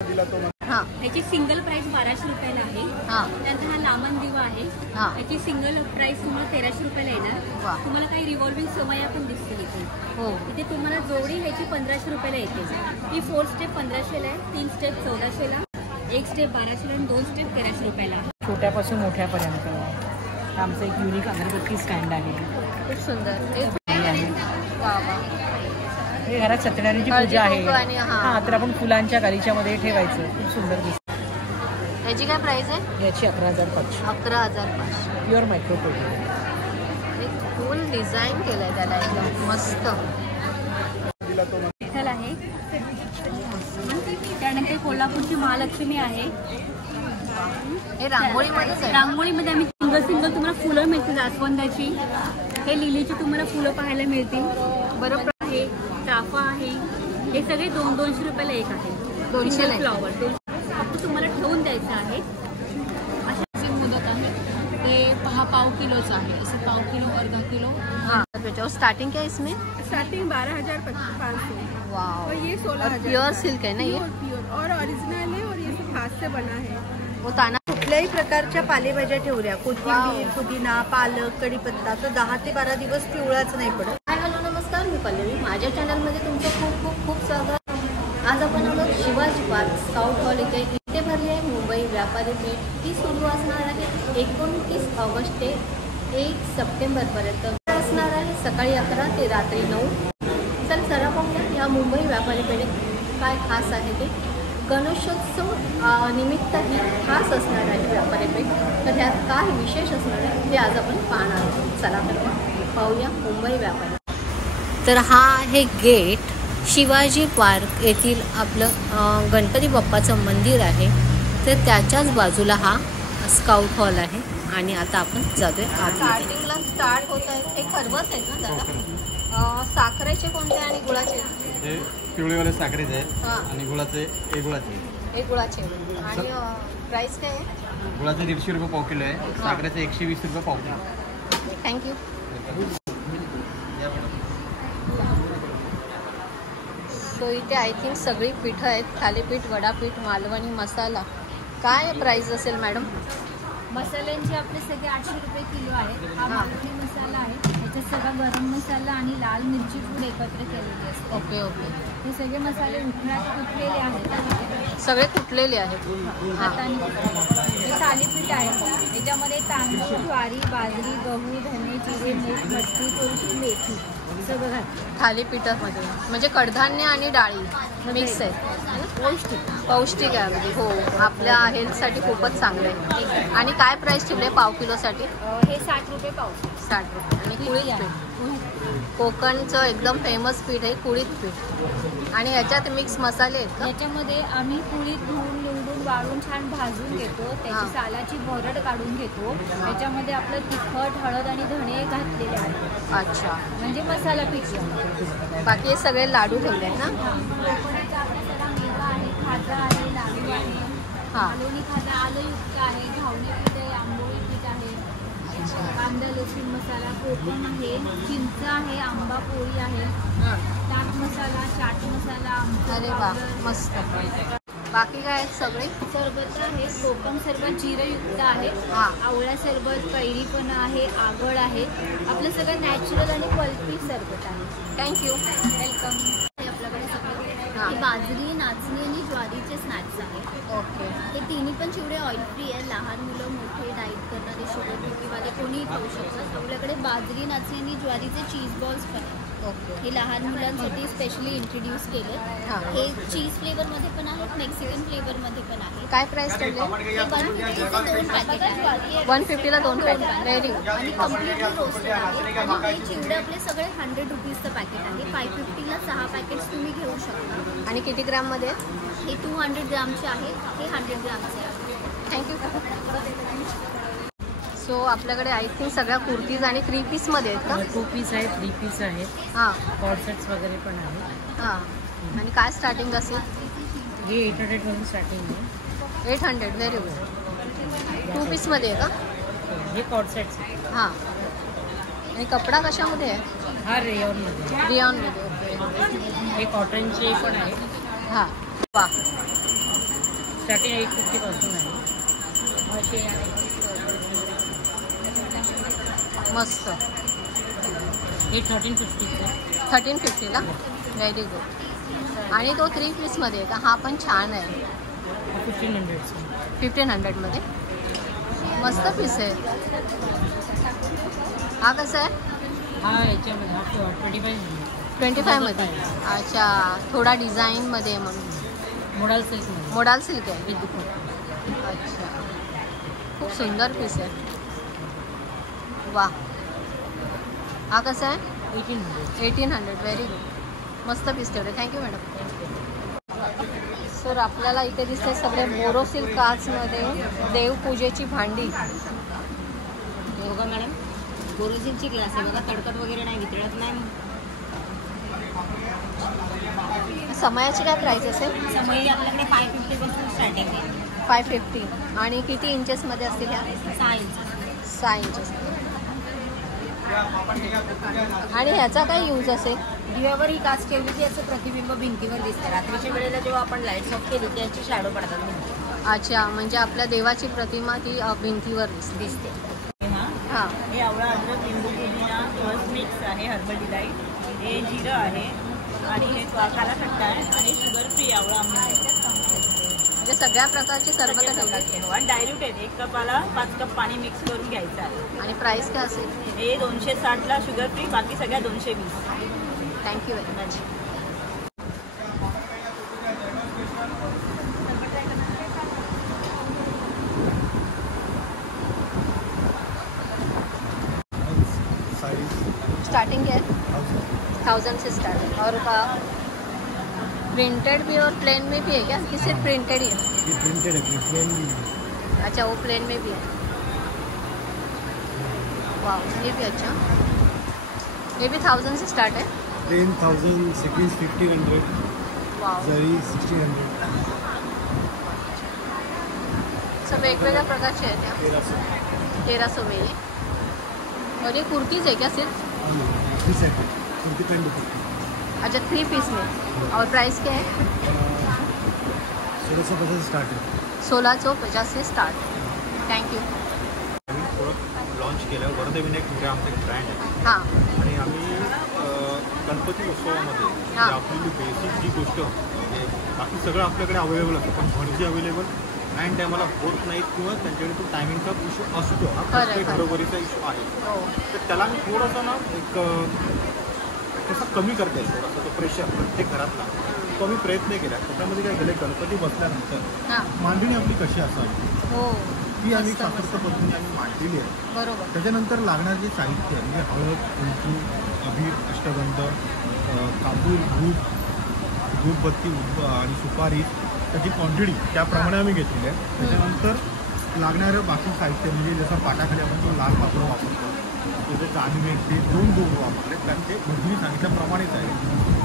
हां, याची single price 1200 रुपयाला आहे. हां, त्यानंतर हा लामण दिवा आहे. हां. याची सिंगल प्राइस तुम्हाला 1300 रुपयाला येणार. वा. तुम्हाला काही रिव्हॉल्विंग समया पण दिसतील इथे. हो. इथे तुम्हाला जोडी ह्याची 1500 रुपयाला येते. ही 4 स्टेप 1500ला आहे, 3 स्टेप 1400ला, 1 स्टेप 1200ला आणि 2 स्टेप 1300 रुपयाला आहे. छोट्यापासून मोठ्यापर्यंत आमचं एक युनिक अगरबत्ती स्टँड आहे. खूप सुंदर. हे घरात सत्यनारायणची पूजा आहे. आणि हां, तर आपण फुलांच्या गालीच्यामध्ये ठेवायचं. खूप सुंदर दिसतं. याची काय प्राइस आहे? याची 11,500. 11,500. प्युअर मायक्रोप्रोडक्ट. एक फुल डिझाईन केलंय त्याला एकदम मस्त. विठ्ठल आहे. त्यानंतर कोल्हापूरची महालक्ष्मी आहे. हे रांगोळीमध्येच आहे. रांगोळीमध्ये आम्ही सिंगल तुम्हाला फुलं मिळतील. जास्वंदाची, हे लिलीची तुम्हाला फुलं पाहायला मिळतील. बरोबर आहे. चाफा आहे. हे सगळे 200 रुपयाला एक आहे. 200 फ्लॉवर फक्त तुम्हाला ठेवून द्यायचं आहे. अशा मोदक आहे. ते पाव किलोचं आहे. असं पाव किलो, अर्धा किलो. हाँ, तो स्टार्टिंग क्या है इसमें? स्टार्टिंग 12,500. वाह, और ये 16,000. प्योर सिल्क है ना ये? प्योर और ओरिजिनल है और ये सब हाथ से बना है. वो ताना कुठल्याही प्रकारच्या पालेभाज्या ठेवल्या, कोथिंबीर, पुदिना, पालक, कढीपत्ता, तर 10 ते 12 दिवस पिवळाच नाही पडत. हाय, हॅलो, नमस्कार. मी पल्लवी. माझ्या चॅनलमध्ये तुमचं खूप खूप खूप स्वागत. आज आपण आलो शिवाजी पार्क स्काउट हॉल इथे भरली आहे मुंबई व्यापारी भेट. ती सुरू असणार आहे 29 ऑगस्ट ते 1 सप्टेंबरपर्यंत असणार आहे. सकाळी 11 ते रात्री 9. चल जरा पाहूया या मुंबई व्यापारी पेठेत काय खास आहे ते. गणेशोत्सव निमित्त ही खास असणार आहे व्यापारी पेठ. तर ह्यात काय विशेष असणार आहे ते आज आपण पाहणार आहोत. चला तर पाहूया मुंबई व्यापारी. तर हा आहे गेट. शिवाजी पार्क येथील आपलं गणपती बाप्पाचं मंदिर आहे. तर त्याच्याच बाजूला हा स्काउट हॉल आहे. आणि आता आपण जातोय स्टार्टिंगला स्टार्ट होत आहे. हे खरवस आहेत ना दादा? साखरेचे कोणते आणि गुळाचे? हे पिवळेवाले साखरेचे आहेत आणि गुळाचे हे गुळाचे. आणि प्राइस काय आहे? गुळाचे 150 रुपये पाव किलो आहे. साखरेचे 120 रुपये पाव किलो. थँक्यू. सो इथे आय थिंक सगळी पीठं आहेत. थालीपीठ, वडापीठ, मालवणी मसाला. काय प्राइस असेल मॅडम? मसाल्यांचे आपले सगळे 800 रुपये किलो आहे. हा मालवणी मसाला आहे. त्याच्यात सगळा गरम मसाला आणि लाल मिरची पूड एकत्र केलेली असते. Okay okay. हे सगळे मसाले उठण्यात कुटलेले आहेत. सगळे कुटलेले आहेत. हाताने हे थालीपीठ आहे. याच्यामध्ये तांदूळ, ज्वारी, बाजरी, गहू, धने, जिरे, मीठ, मटकी, थोडीशी मेथी सगळं घातलं थालीपीठामध्ये. म्हणजे कडधान्य आणि डाळी मिक्स आहे. पौष्टिक आहे अगदी. हो, आपल्या हेल्थसाठी खूपच चांगलं आहे. आणि काय प्राइस ठेवले पाव किलोसाठी? हे 60 रुपये पाव. 60 रुपये. आणि कुळीत पीठ, कोकणचं एकदम फेमस पीठ आहे कुळीत पीठ. आणि ह्याच्यात मिक्स मसाले आहेत का? याच्यामध्ये आम्ही कुळीत धुवून निवडून वाळून छान भाजून घेतो. त्याची सालाची भरड काढून घेतो. त्याच्यामध्ये आपलं तिखट, हळद आणि धणे घातलेले आहेत. अच्छा, म्हणजे मसाला पीठ. बाकी हे सगळे लाडू ठेवले आहेत ना? कोकणाचा आपला सगळा मेवा आहे, खाजा आहे, लाडू आहे, मालवणी खाजा, आलूयुक्त आहे, घावणे पीठ आहे, आंबोळी पीठ आहे, कांदा लसूण मसाला, कोकम आहे, चिंच आहे, आंबा पोळी आहे, ताक मसाला, चाट मसाला. अरे वा, मस्त. बाकी काय आहेत सगळे? सरबत आहे. कोकम सरबत जिरयुक्त आहे. आवळा सरबत, कैरी पण आहे, आगळ आहे. आपलं सगळं नॅचरल आणि क्वालिटी सरबत आहे. थँक्यू. वेलकम. आपल्याकडे सगळं बाजरी, नाचणी आणि ज्वारीचे स्नॅक्स आहेत. ओके. हे तिन्ही पण चिवडे ऑइल फ्री आहे. लहान मुलं, मोठे, डाईट करणारे, शुगर बीपीवाले कोणीही खाऊ शकतात. आपल्याकडे बाजरी, नाचणी आणि ज्वारीचे चीज बॉल्स पण आहेत. ओके. हे लहान मुलांसाठी स्पेशली इंट्रोड्यूस केले. हे चीज फ्लेवरमध्ये पण आहेत, मेक्सिकन फ्लेवरमध्ये पण आहे. काय प्राइस ठेवले? 150चे 2 पॅकेट आहे. 150ला 2 पॅकेट. Very good. आणि कम्प्लिटली रोस्टेड आहे. आणि हे चिवडे आपले सगळे 100 रुपीजचं पॅकेट आहे. 550ला 6 पॅकेट्स तुम्ही घेऊ शकता. आणि किती ग्राममध्ये? हे 200 ग्रामचे आहे. हे 100 ग्रामचे आहे. थँक्यू. सो आपल्याकडे आय थिंक सगळ्या कुर्तीज आणि 3 पीसमध्ये आहेत का? 2 पीस आहेत, 3 पीस आहेत. हां, कॉर्सेट्स वगैरे पण आहेत. हां. आणि काय स्टार्टिंग असेल? हे 800 पासून स्टार्टिंग आहे. 800. Very good. 2 पीसमध्ये आहे का? हे कॉर्सेट्स आहेत. हां. आणि कपडा कशामध्ये आहे? हा रेयॉनमध्ये. रियॉनमध्ये. ओके. हे कॉटनचे पण आहे. हां. वा. स्टार्टिंग 850 पासून आहे. असे मस्त. हे 1350चं. 1350ला. Very good. आणि तो 3 पीसमध्ये आहे का? हा पण छान आहे. 1500चं. 1500मध्ये मस्त पीस आहे. हा कसा आहे? हा याच्यामध्ये 25मध्ये. अच्छा, थोडा डिझाईनमध्ये आहे म्हणून. Modal silk. मोडाल सिल्क आहे. अच्छा, खूप सुंदर पीस आहे. वा. हा कसा आहे? 1800. Very good. मस्त पीस ठेवले. Thank you madam. सर आपल्याला इथे दिसते सगळे बोरोसिल काचमध्ये देवपूजेची भांडी. हे बघा मॅडम, बोरोसिलची ग्लास आहे बघा. तडकत वगैरे नाही, वितळत नाही. समयाची काय प्राईस असेल? समई आपल्याकडे 550 पासून स्टार्टिंग आहे. 550. आणि किती इंचेसमध्ये असतील ह्या? 6 इंच. 6 इंचेस. आणि ह्याचा काय यूज असेल? दिव्यावर ही काच ठेवली की याचं प्रतिबिंब भिंतीवर दिसतं. रात्रीच्या वेळेला जेव्हा आपण लाईट्स ऑफ केली की याची शॅडो पडतात भिंतीवर. अच्छा, म्हणजे आपल्या देवाची प्रतिमा ती भिंतीवर दिसते. हां. हे आवळा अद्रक लिंबू पुदिना तुळस मिक्स आहे. Herbal delight. हे जिरं आहे आणि हे काला खट्टा आहे आणि शुगर फ्री आवळा म्हणजे सगळ्या प्रकारची सरबत ठेवतात. आणि डायल्यूट आहेत. 1 कपाला 5 कप पाणी मिक्स करून घ्यायचं आहे. आणि प्राईस काय असेल? हे 260ला शुगर फ्री, बाकी सगळ्या 220. Thank you very much. स्टार्टिंग है 1000 से स्टार्ट है. और प्रिंटेड भी और प्लेन में भी है क्या कि सिर्फ प्रिंटेड ही है? ये प्रिंटेड है, प्लेन भी है. अच्छा, वो प्लेन में भी है. वाह, ये भी अच्छा. ये भी 1000 से स्टार्ट है. प्लेन 1000, सीक्वेंस 1500, वाह. जरी 1600. सब वेगवेगळ्या प्रकारचे आहेत त्या. 1300 में ये. और ये कुर्तीज है क्या सिर्फ? सेट 50. अच्छा, 3 पीस में. और प्राइस क्या है? 1650 स्टार्ट है. 1650 से स्टार्ट. थँक्यू. आम्ही प्रोडक्ट लॉन्च केलं. वरदविनायक म्हणजे आमचं एक ब्रँड आहे. हां. आणि आम्ही गणपती उत्सवामध्ये हां. आपली बेसिक जी गोष्ट म्हणजे बाकी सगळं आपल्याकडे अवेलेबल असतं, पण भटजी अवेलेबल ऐन टायमाला होत नाहीत किंवा त्यांच्याकडे तो टायमिंगचा इश्यू असतो. हा प्रत्येक घरोघरीचा इश्यू आहे. हो. तर त्याला मी थोडंसं ना एक कसं कमी करता येईल थोडासा तो प्रेशर प्रत्येक घरातला तो आम्ही प्रयत्न केला. त्याच्यामध्ये काय केलं, गणपती बसल्यानंतर हां. मांडणी आपली कशी असावी हो. ती आम्ही मस्त, शास्त्रोक्त पद्धतीने आम्ही मांडलेली आहे. बरोबर. त्याच्यानंतर लागणारे जे साहित्य आहे म्हणजे हळद, कुंकू, अबीर, अष्टगंध, कापूर, धूपबत्ती आणि सुपारी, त्याची क्वांटिटी त्याप्रमाणे आम्ही घेतलेली आहे. त्याच्यानंतर लागणारं बाकी साहित्य म्हणजे जसं पाटाखाली आपण तो लाल कापड वापरतो, त्याचे कानवे ते 2 बोर्ड वापरले. कारण ते भटजीने सांगितल्याप्रमाणेच आहे.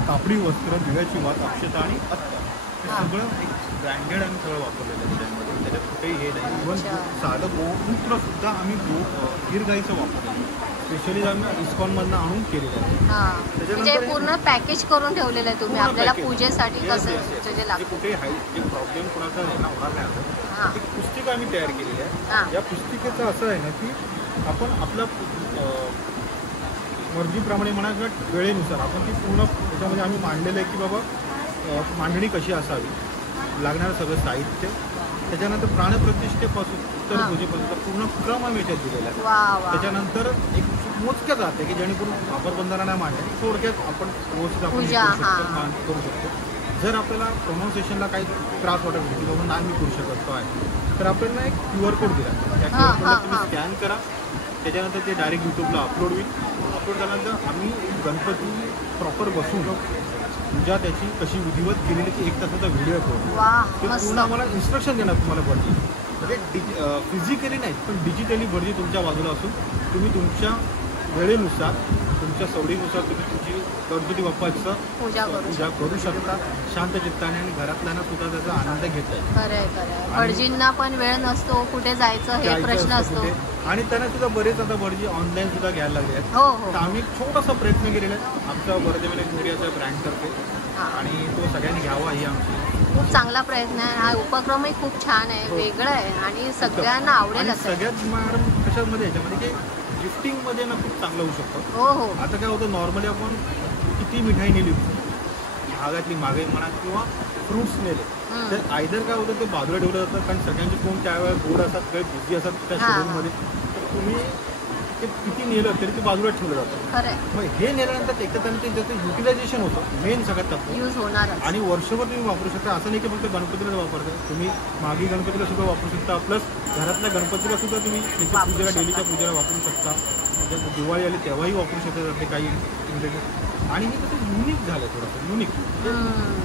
कापडी वस्त्र, दिव्याची वात, अक्षता आणि अत्तर हे सगळं एक ब्रँडेड आम्ही सगळं वापरलेलं आहे त्याच्यामध्ये. त्याच्यात कुठेही हे नाही. इव्हन साधं गोमूत्रसुद्धा आम्ही गीर गाईचं वापरलं. स्पेशली आम्ही इस्कॉनमधनं आणून केलेलं आहे. हां. म्हणजे पूर्ण पॅकेज करून ठेवलेलं आहे तुम्ही आपल्याला पूजेसाठी कसं जे लागतं. कुठे जे प्रॉब्लेम कोणाचा होणार नाही हां. असं एक पुस्तिका आम्ही तयार केलेली आहे. हां. या पुस्तिकेचं असं आहे ना की आपण आपल्या मर्जीप्रमाणे म्हणा किंवा वेळेनुसार आपण ती पूर्ण त्याच्यामध्ये आम्ही मांडलेलं आहे की बाबा मांडणी कशी असावी, लागणारं सगळं साहित्य, त्याच्यानंतर प्राणप्रतिष्ठेपासून उत्तर पूजेपर्यंत पूर्ण क्रम आम्ही याच्यात दिलेला आहे. वा. त्याच्यानंतर एक मोजक्या जाते की जेणेकरून वापरबंधांना नाही थोडक्यात आपण व्यवस्थित आपण पूजा, करू शकतो. जर आपल्याला प्रोनाऊन्सिएशनला काही त्रास वाटत नाही की बाबा नाही मी करू शकत आहे तर आपल्याला एक QR कोड दिला. त्या QR कोडला तुम्ही स्कॅन करा. त्याच्यानंतर ते डायरेक्ट यूट्यूबला अपलोड होईल. अपलोड झाल्यानंतर आम्ही गणपती प्रॉपर बसून पूजा त्याची कशी विधिवत केलेली ती 1 तासाचा व्हिडिओ करू. ते पूर्ण आम्हाला इन्स्ट्रक्शन देणार तुम्हाला भटजी. म्हणजे फिजिकली नाही पण डिजिटली भटजी तुमच्या बाजूला असून तुम्ही तुमच्या वेळेनुसार तुमच्या सवडीनुसार तुम्ही तुमची गणपती बाप्पाचं पूजा करू शकता शांत चित्ताने आणि घरातल्यांना सुद्धा त्याचा आनंद घेता येईल. खरंय. भटजींना पण वेळ नसतो, कुठे जायचं हे प्रश्न असतो. आणि त्यांना सुद्धा बरेच आता भटजी ऑनलाईन सुद्धा घ्यायला लागले आहेत. हो. तर आम्ही छोटासा प्रयत्न केलेला आहे आमचा वरदविनायक मीडियाचा ब्रँड करते आणि तो सगळ्यांनी घ्यावा ही आमची खूप चांगला प्रयत्न आहे. हा उपक्रमही खूप छान आहे, वेगळं आहे आणि सगळ्यांना आवडेल आणि असं. सगळ्यात मॅडम कशामध्ये याच्यामध्ये की गिफ्टिंगमध्ये ना खूप चांगलं होऊ शकतं. हो हो. आता काय होतं नॉर्मली आपण किती मिठाई नेली भागातली मागे म्हणा किंवा फ्रुट्स नेले तर आयदर काय होतं ते बाजूला ठेवलं जातं कारण सगळ्यांचे फोन त्यावेळेला बोर्ड असतात काही बिझी असतात त्या शेड्यूलमध्ये. तर तुम्ही ते किती नेलं तरी ते बाजूला ठेवलं जातं. खरं मग हे नेल्यानंतर एक तर त्यांचं त्याचं युटिलायझेशन होतं मेन सगळ्यात तत्व यूज होणार आणि वर्षभर तुम्ही वापरू शकता. असं नाही की फक्त गणपतीला वापरता, तुम्ही मागे गणपतीला सुद्धा वापरू शकता. प्लस घरातल्या गणपतीला सुद्धा तुम्ही त्याच्या पूजेला डेलीच्या पूजेला वापरू शकता. म्हणजे दिवाळी आली तेव्हाही वापरू शकता ते काही. आणि हे कसं युनिक झालं थोडंसं युनिक.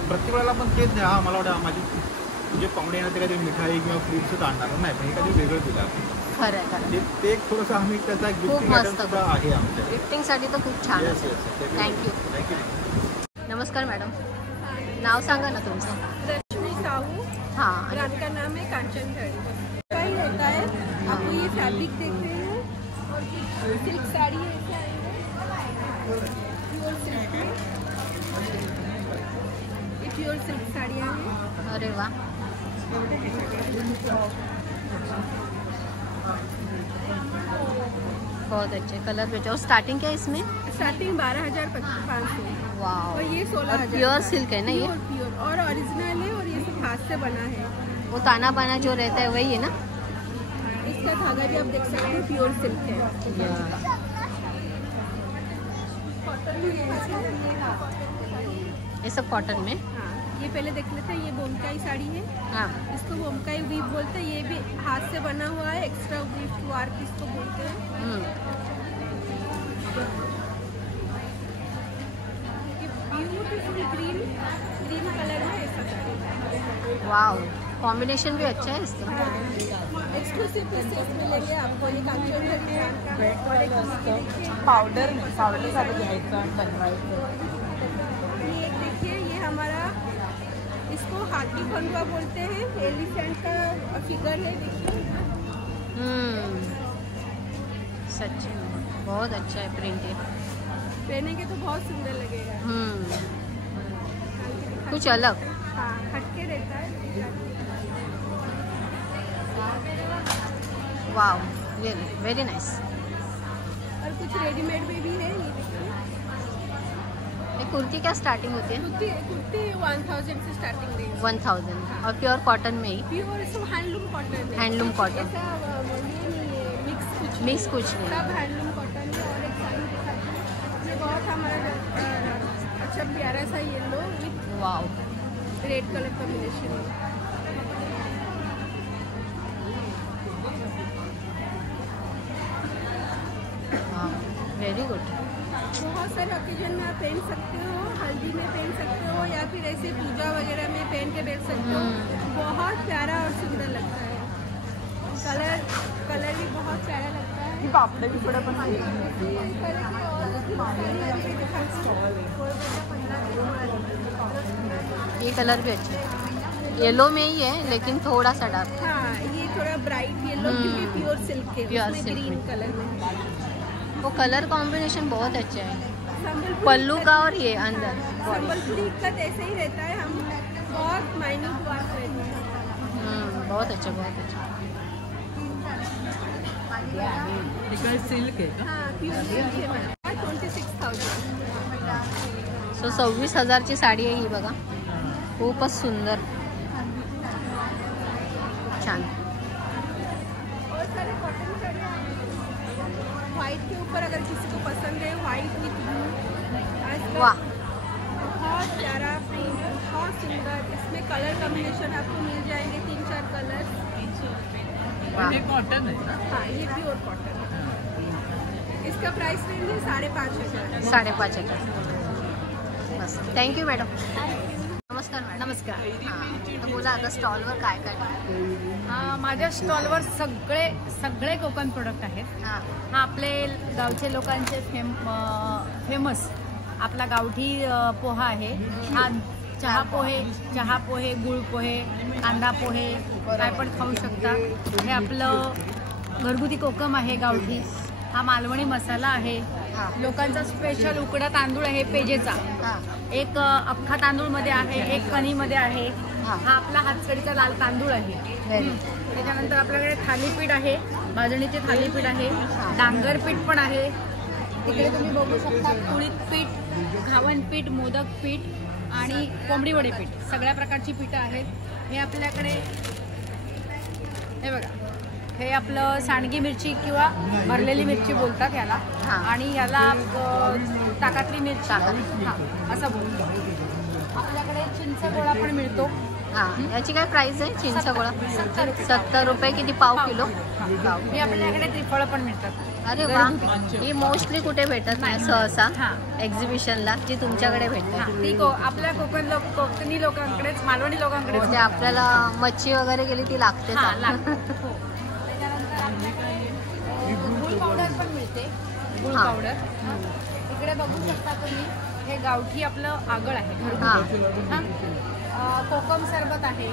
प्रत्येक वेळेला पण तेच नाही हा मला वाटतं माझी म्हणजे पाहुणे येणार ते काहीतरी मिठाई किंवा फ्रूट्सच आणणार नाही पण हे काहीतरी वेगळं दिलं आपण. खरं खरं. ते एक थोडंसं आम्ही त्याचा गिफ्टिंग आयटम सुद्धा आहे आमच्या. गिफ्टिंगसाठी तर खूप छान Yes, असेल. yes, thank you. थँक्यू. नमस्कार मॅडम, नाव सांगा ना तुमचं. रश्मि साहू, हां. ब्रांड का नाम है कांचन थर्ड. कहीं होता है आपको ये फैब्रिक देख रहे हैं और सिल्क साड़ी ऐसे आएंगे प्योर सिल्क में. ये प्योर सिल्क साड़ियाँ हैं. अरे वा. बहुत अच्छे कलर पे. और स्टार्टिंग क्या है इसमें? स्टार्टिंग 12,500. वाह. और ये 16,000. प्योर सिल्क है ना ये? प्योर और ओरिजिनल है और ये सब हाथ से बना है. वो ताना बाना जो रहता है वही है ना? इसका धागा भी आप देख सकते हैं प्योर सिल्क है. ये सब कॉटन में. हाँ, ये पहले देख लेते हैं. ये बोमकाई साड़ी है. हाँ. इसको बोमकाई वीव बोलते हैं. ये भी हाथ से बना हुआ है. एक्स्ट्रा वीव वर्क इसको बोलते हैं. ये ब्यूटीफुल ग्रीन कलर में ऐसा साड़ी. वाव. कॉम्बिनेशन भी अच्छा है इसका. एक्सक्लूसिव पीसेस मिलेंगे आपको. ये कांचन पावडर साधं घ्यायचं बनवायचं. ये देखिए ये हमारा इसको हाथी फंदुआ बोलते हैं. एलिफेंट का फिगर है देखिए. सच्ची में बहुत अच्छा है प्रिंट है. पहनेंगे तो बहुत सुंदर लगेगा. कुछ अलग. हाँ, हटके रहता है. वाव. Very nice. और कुछ रेडीमेड में भी है. ये देखिए ये कुर्ती क्या स्टार्टिंग होती है? कुर्ती 1000 से स्टार्टिंग रेंज. 1000 और प्योर कॉटन में ही. प्योर सब हैंडलूम कॉटन है. Handloom cotton. ऐसा ये नहीं है मिक्स कुछ नहीं. सब हैंडलूम कॉटन है. और एक साड़ी दिखाती हूँ. ये बहुत हमारा अच्छा प्यारा सा yellow with wow. Red colour combination है. Very good. बहुत सारे ओकेजन में आप पहन सकते हो. हल्दी में पहन सकते हो या फिर ऐसे पूजा वगैरह में पहन के बैठ सकते हो. बहुत प्यारा और सुंदर लगता है. कलर भी बहुत प्यारा लगता है. पापड़े भी बड़ा बना. ये कलर भी अच्छा है. येलो में ही है लेकिन थोड़ा सा डार्क. हाँ, ये थोड़ा ब्राइट येलो क्योंकि प्योर सिल्क है. Pure उसमें silk ग्रीन में. कलर में. वो कलर कॉम्बिनेशन बहुत अच्छा है. संबलपुरी पल्लू का और ये अंदर बॉडी. संबलपुरी का ऐसे ही रहता है. हम बहुत माइन्यूट वर्क रहते हैं. बहुत अच्छा बहुत अच्छा. सिल्क आहे हाँ, प्योर सिल्क है मैम. 26,000. सो 26,000ची साडी आहे ही बघा. खूपच सुंदर. छान. और सारे कॉटन साड़ियाँ व्हाइट के ऊपर अगर किसी को पसंद है व्हाइट विथ ब्लू. वाह. बहुत प्यारा प्रिंट. बहुत सुंदर. इसमें कलर कॉम्बिनेशन आपको मिल जाएंगे 3-4 कलर. हे कॉटन आहे. हाँ, ये प्योर कॉटन. इसका प्राइस रेंज है 5,500. 5,500. बस. Thank you madam. नमस्कार मॅडम. नमस्कार. हां. तर बोला आता स्टॉलवर काय काय. माझ्या स्टॉलवर सगळे कोकण प्रोडक्ट आहेत. हां. हा आपले गावचे लोकांचे फेमस आपला गावठी पोहा आहे. हा चहा पोहे गुळ पोहे कांदा पोहे काय पण खाऊ शकता. हे आपलं घरगुती कोकम आहे गावठी. हा मालवणी मसाला आहे. लोकांचा स्पेशल उकडा तांदूळ आहे पेजेचा. एक अख्खा तांदूळ मध्ये आहे, एक कणीमध्ये आहे. हा आपला हातसडीचा लाल तांदूळ आहे. त्याच्यानंतर आपल्याकडे थालीपीठ आहे, भाजणीचे थालीपीठ आहे, डांगर पीठ पण आहे. तिकडे तुम्ही बघू शकता कुळीत पीठ, घावन पीठ, मोदक पीठ आणि कोंबडी वडे पीठ, सगळ्या प्रकारची पीठं आहेत. हे आपल्याकडे हे बघा, हे आपलं सांडगी मिरची किंवा भरलेली मिरची बोलतात याला, आणि याला ताकातली मिरची असं बोलतात. आपल्याकडे चिंच गोळा पण मिळतो. याची काय प्राइस आहे चिंच गोळा? 70 रुपये. किती? पाव किलो? हे आपल्याकडे त्रिफळ पण मिळतात. अरे वा. ही मोस्टली कुठे भेटत नाही सहसा एक्झिबिशनला, ती तुमच्याकडे भेटते. ती आपल्या कोकणी लोकांकडेच, मालवणी लोकांकडे. म्हणजे आपल्याला मच्छी वगैरे गेली ती लागते. त्याच्यानंतर आपल्याकडे गुळ पावडर पण मिळते. गुळ पावडर इकडे बघू शकता तुम्ही. हे गावठी आपलं आगळ आहे. कोकम सरबत आहे.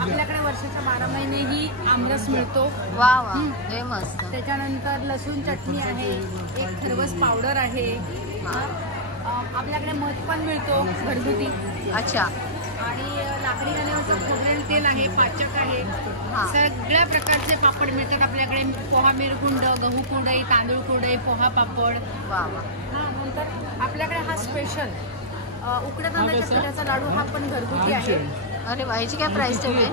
आपल्याकडे वर्षाच्या 12 महिने ही आमरस मिळतो. वा वा, हे मस्त. त्याच्यानंतर लसूण चटणी आहे, एक खरवस पावडर आहे. आपल्याकडे मध पण मिळतो घरगुती. अच्छा. आणि लाकडी घाण्याचं खोबरेल तेल आहे, पाचक आहे. सगळ्या प्रकारचे पापड मिळतात आपल्याकडे. पोहा मिरगुंड, गहू कुरडई, तांदूळ कुरडई, पोहा पापड. वा वा. नंतर आपल्याकडे हा स्पेशल उकड्या तांदळाच्या पिठाचा लाडू हा पण घरगुती आहे. अरे वा. याची काय प्राइस ठेवली?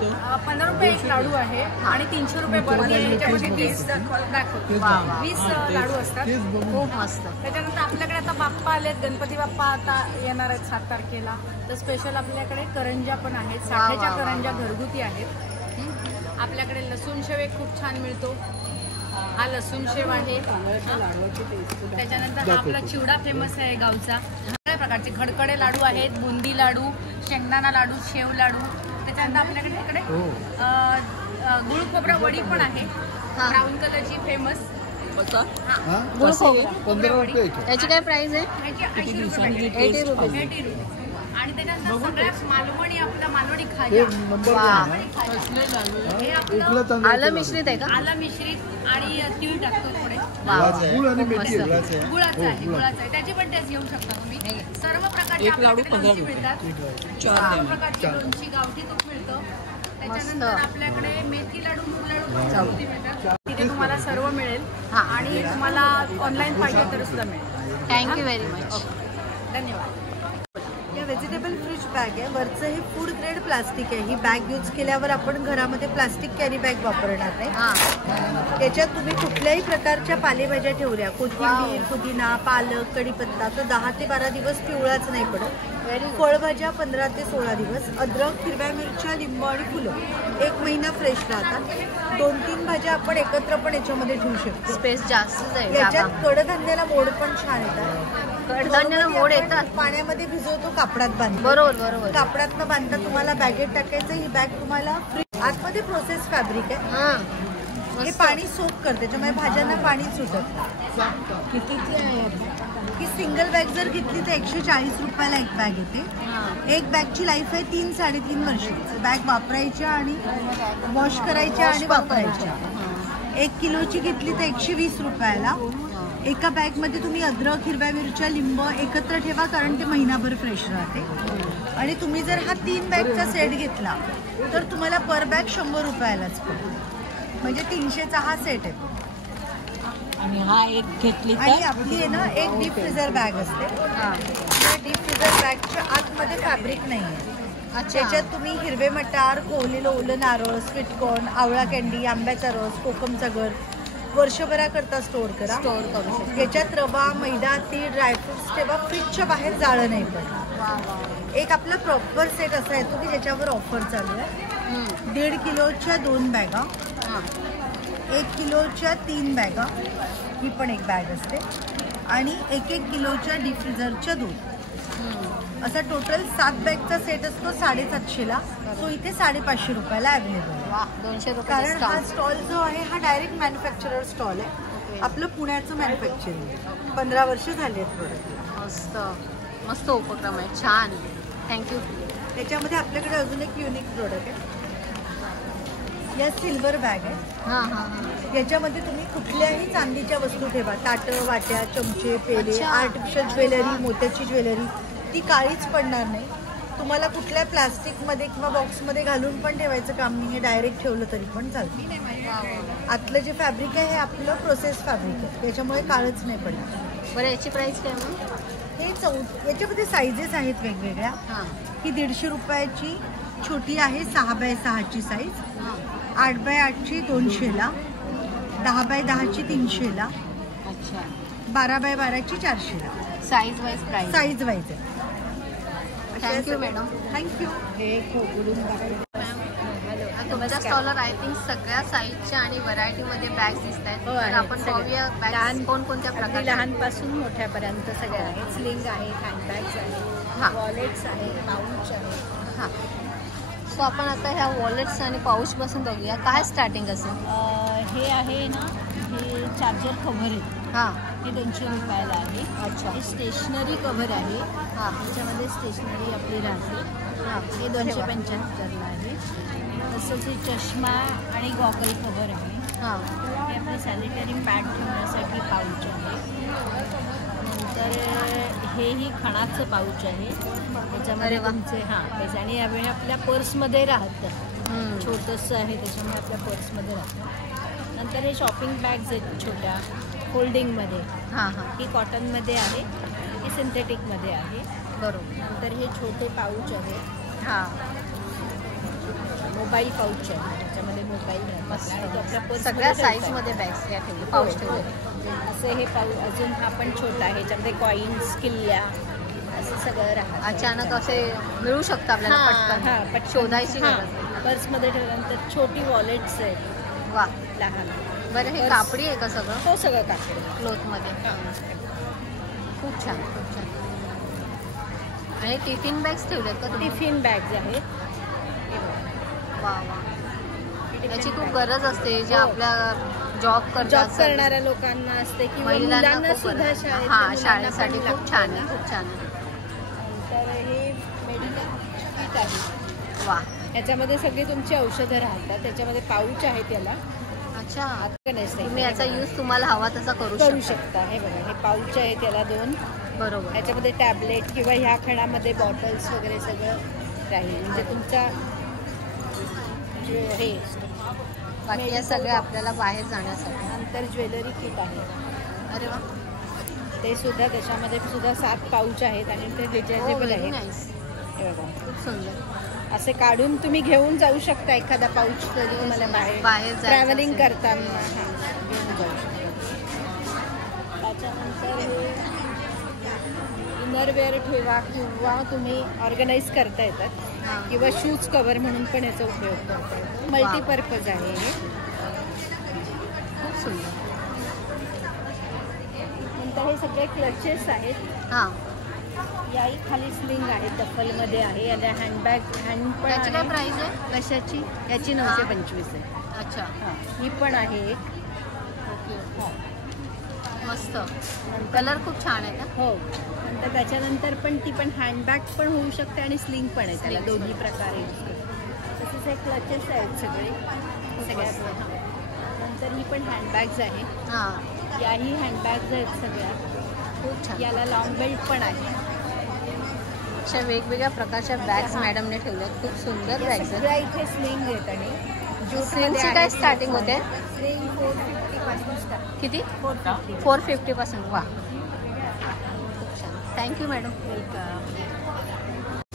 15 रुपये एक लाडू आहे आणि 300 रुपये बर्दी आहे. याच्यामध्ये 20 लाडू असतात. खूप मस्त. त्याच्यानंतर आपल्याकडे आता बाप्पा आलेत, गणपती बाप्पा आता येणार आहेत 7 तारखेला. तर स्पेशल आपल्याकडे करंजा पण आहेत. साठेच्या करंजा घरगुती आहेत. आपल्याकडे लसूण शेव एक खूप छान मिळतो. हा लसूण शेव आहे. त्याच्यानंतर हा आपला चिवडा फेमस आहे गावचा. सगळ्या प्रकारचे खडखडे लाडू आहेत, बुंदी लाडू, शेंगदाणा लाडू, शेव लाडू. त्याच्यानंतर आपल्याकडे इकडे गुळ खोबरा वडी पण आहे, ब्राऊन कलरची फेमस. याची काय प्राइस आहे? 80 रुपये. आणि त्याच्यानंतर सगळ्यात मालवणी, आपला मालवणी खाजा. हे आपलं आलं मिश्रित आहे का? आलं मिश्रित आणि तीळ टाकतो थोडे. गुळाचं आहे. त्याची पण टेस्ट घेऊ शकता तुम्ही. सर्व प्रकारचे लोणची मिळतात. सर्व प्रकारची लोणची, गावठी तूप मिळतं. त्याच्यानंतर आपल्याकडे मेथी लाडू, मूग लाडू घरगुती मिळतात. तिथे तुम्हाला सर्व मिळेल. आणि तुम्हाला ऑनलाईन पाहिजे तर सुद्धा मिळेल. Thank you very much. धन्यवाद. व्हेजिटेबल फ्रिज बॅग आहे. वरचं हे फूड ग्रेड प्लास्टिक आहे. ही बॅग यूज केल्यावर आपण घरामध्ये प्लास्टिक कॅरी बॅग वापरणार नाही. याच्यात तुम्ही कुठल्याही प्रकारच्या पालेभाज्या ठेवल्या, कोथिंबीर, पुदिना, पालक, कढीपत्ता, तर 10 ते 12 दिवस पिवळाच नाही पडत. फळभाज्या 15 ते 16 दिवस. अद्रक, हिरव्या मिरच्या, लिंबू आणि फुलं 1 महिना फ्रेश राहतात. 2-3 भाज्या आपण एकत्र पण याच्यामध्ये ठेवू शकतो. स्पेस जास्त आहे. याच्यात कडधान्याला मोड पण छान येतात. कडधान्याला मोड येतात. पाण्यामध्ये भिजवतो, कापडात बांधतो. बरोबर. कापडात न बांधता तुम्हाला बॅगेत टाकायचं. ही बॅग तुम्हाला आतमध्ये प्रोसेस फॅब्रिक आहे. हे पाणी सोक करते, त्याच्यामुळे भाज्यांना पाणी सुटत. ही सिंगल बॅग जर घेतली तर 140 रुपयाला एक बॅग येते. एक बॅगची लाईफ आहे 3-3.5 वर्ष. बॅग वापरायच्या आणि वॉश करायच्या आणि वापरायच्या. 1 किलोची घेतली तर 120 रुपयाला. एका बॅगमध्ये तुम्ही अद्रक, हिरव्या मिरच्या, लिंब एकत्र ठेवा, कारण ते महिनाभर फ्रेश राहते. आणि तुम्ही जर हा 3 बॅगचा सेट घेतला तर तुम्हाला पर बॅग 100 रुपयालाच पडेल. म्हणजे 300चा हा सेट आहे. आणि हा एक घेतली आणि आपली आहे ना एक डीप फ्रीझर बॅग असते. त्या डीप फ्रीझर बॅगच्या आतमध्ये फॅब्रिक नाही आहे. त्याच्यात तुम्ही हिरवे मटार, खोवलेलं ओलं नारळ, स्वीटकॉर्न, आवळा कॅन्डी, आंब्याचा रस, कोकमचा गर वर्षभराकरता स्टोअर करू शकतो. याच्यात रवा, मैदा, तीळ, ड्रायफ्रुट्स ठेवा. फ्रीजच्या बाहेर जाळं नाही पडत. एक आपला प्रॉपर सेट असा येतो की ज्याच्यावर ऑफर चालू आहे. 1.5 किलोच्या 2 बॅगा, 1 किलोच्या 3 बॅगा, ही पण एक बॅग असते. आणि 1-1 किलोच्या डीप फ्रीझरच्या 2. असा टोटल 7 बॅगचा सेट असतो 750ला. तो इथे 550 रुपयाला अवेलेबल आहे. 200 रुपये. कारण हा स्टॉल जो आहे हा डायरेक्ट मॅन्युफॅक्चरर स्टॉल आहे. आपलं पुण्याचं मॅन्युफॅक्चरिंग 15 वर्ष झाली आहेत प्रोडक्टला. मस्त उपक्रम आहे. छान. थँक्यू. त्याच्यामध्ये आपल्याकडे अजून एक युनिक प्रोडक्ट आहे. या सिल्वर बॅग आहे. याच्यामध्ये तुम्ही कुठल्याही चांदीच्या वस्तू ठेवा. ताटं, वाट्या, चमचे, पेले, आर्टिफिशियल ज्वेलरी, मोत्याची ज्वेलरी, ती काळीच पडणार नाही. तुम्हाला कुठल्या प्लास्टिकमध्ये किंवा बॉक्समध्ये घालून पण ठेवायचं काम नाही आहे, डायरेक्ट ठेवलं तरी पण चालतं. आतलं जे फॅब्रिक आहे हे आपलं प्रोसेस फॅब्रिक आहे, त्याच्यामुळे काळच नाही पडणार. बरं याची प्राईस काय मग? हे याच्यामध्ये साईजेस आहेत वेगवेगळ्या. ही 150 रुपयाची छोटी आहे, 6x6ची साईज, 8x8ची 200ला, 10x10ची 300ला, अच्छा, 12x12ची 400ला. Size wise price? Size wise आहे. Thank you madam. थँक्यू. हे खोगडून तुमच्या स्टॉलवर आय थिंक सगळ्या साईजच्या आणि व्हरायटीमध्ये बॅग्स दिसत आहेत. हो, तर आपण पाहूया बॅग्स कोणकोणत्या प्रकारच्या. लहानपासून मोठ्यापर्यंत सगळ्या आहेत. स्लिंग आहे, हँडबॅग्स आहे, वॉलेट्स आहे, पाऊच आहे. हां, सो आपण आता ह्या वॉलेट्स आणि पाऊचपासून बघूया काय स्टार्टिंग असेल. हे आहे ना, हे चार्जर कव्हर आहे. हां, हे 200 रुपयाला आहे. अच्छा. हे स्टेशनरी कव्हर आहे. हां, त्याच्यामध्ये स्टेशनरी आपली राहते. हां, हे 275ला आहे. तसंच हे चष्मा आणि गॉगल कव्हर आहे. हां, हे आपले सॅनिटरी पॅड ठेवण्यासाठी पाऊच आहे. नंतर हेही खणाचं पाऊच आहे. त्याच्यामध्ये तुमचे आणि यावेळी आपल्या पर्समध्ये राहतं. छोटंसं आहे त्याच्यामुळे आपल्या पर्समध्ये राहतं. नंतर हे शॉपिंग बॅग्स आहेत छोट्या फोल्डिंगमध्ये. हां हां, ही कॉटनमध्ये आहे, ही सिंथेटिकमध्ये आहे. बरोबर. नंतर हे छोटे पाऊच आहेत. हां, मोबाईल पाऊच आहे, त्याच्यामध्ये मोबाईल मस्त. आपल्या पर्स सगळ्या साईजमध्ये बॅग्स या ठेवले, पाऊच ठेवले. असं हे पाऊच अजून हा पण छोटा आहे, ह्याच्यामध्ये कॉईन्स, किल्ल्या असं सगळं राहतं. अचानक असे मिळू शकतं आपल्याला पटकन, पटकन शोधायची गरज नाही. पर्समध्ये ठेवल्यानंतर छोटी वॉलेट्स आहेत. वा, लहान. बरं हे कापडी आहे का सगळं? हो, सगळं कापड क्लोथमध्ये. खूप छान, खूप छान. आणि टिफिन बॅग्स ठेवल्यात का तुम्ही? टिफिन बॅग्स आहेत. वा वा, याची खूप गरज असते जे आपल्या जॉब करणाऱ्या लोकांना असते किंवा मुलांना सुद्धा शाळेसाठी खूप छान आहे, खूप छान आहे. तर हे मेडिकल किट आहे. वा, याच्यामध्ये सगळी तुमची औषधं राहतात. त्याच्यामध्ये पाऊच आहे त्याला. अच्छा, तुम्ही याचा यूज तुम्हाला हवा तसा करू शकता. हे बघा, हे पाऊच आहे त्याला 2. बरोबर. याच्यामध्ये टॅबलेट किंवा ह्या खणामध्ये बॉटल्स वगैरे सगळं राहील. म्हणजे तुमचा हे बाकी या सगळ्या आपल्याला बाहेर जाण्यासाठी. नंतर ज्वेलरी किट आहे. अरे वा, ते सुद्धा त्याच्यामध्ये सुद्धा 7 पाऊच आहेत आणि ते रिचार्जेबल आहे. हे बघा, खूप सुंदर. असे काढून तुम्ही घेऊन जाऊ शकता एखादा पाऊच तरी तुम्हाला बाहेर ट्रॅव्हलिंग करताना घेऊन जाऊ शकता. त्याच्यानंतर इनरवेअर ठेवा किंवा तुम्ही ऑर्गनाईज करता येतात किंवा शूज कव्हर म्हणून पण याचा उपयोग करता येतो. मल्टीपर्पज आहे हे. खूप सुंदर. नंतर हे सगळे क्लचेस आहेत. हां, याही खाली स्लिंग आहे, टफलमध्ये आहे. याला हँडबॅग पण त्याची काय प्राईस आहे? कशाची? याची 925 आहे. अच्छा, ही पण आहे एक. मस्त. कलर खूप छान आहे का? हो. नंतर त्याच्यानंतर पण ती पण हँडबॅग पण होऊ शकते आणि स्लिंग पण आहे त्याला, दोन्ही प्रकारे. तसेच हे क्लचेस आहेत सगळे सगळ्यात. नंतर ही पण हँडबॅग्स आहे. हां, याही हँडबॅग्स आहेत सगळ्या. खूप छान. याला लॉंग बेल्ट पण आहे. अशा वेगवेगळ्या प्रकारच्या बॅग्स मॅडमने ठेवल्यात. खूप सुंदर बॅग्स सगळ्या इथे स्लिंग आहेत. आणि स्लिंगची काय स्टार्टिंग होते? स्लिंग 450 पासून स्टार्ट. किती? 450 पासून. वा, खूप छान. Thank you madam. Welcome.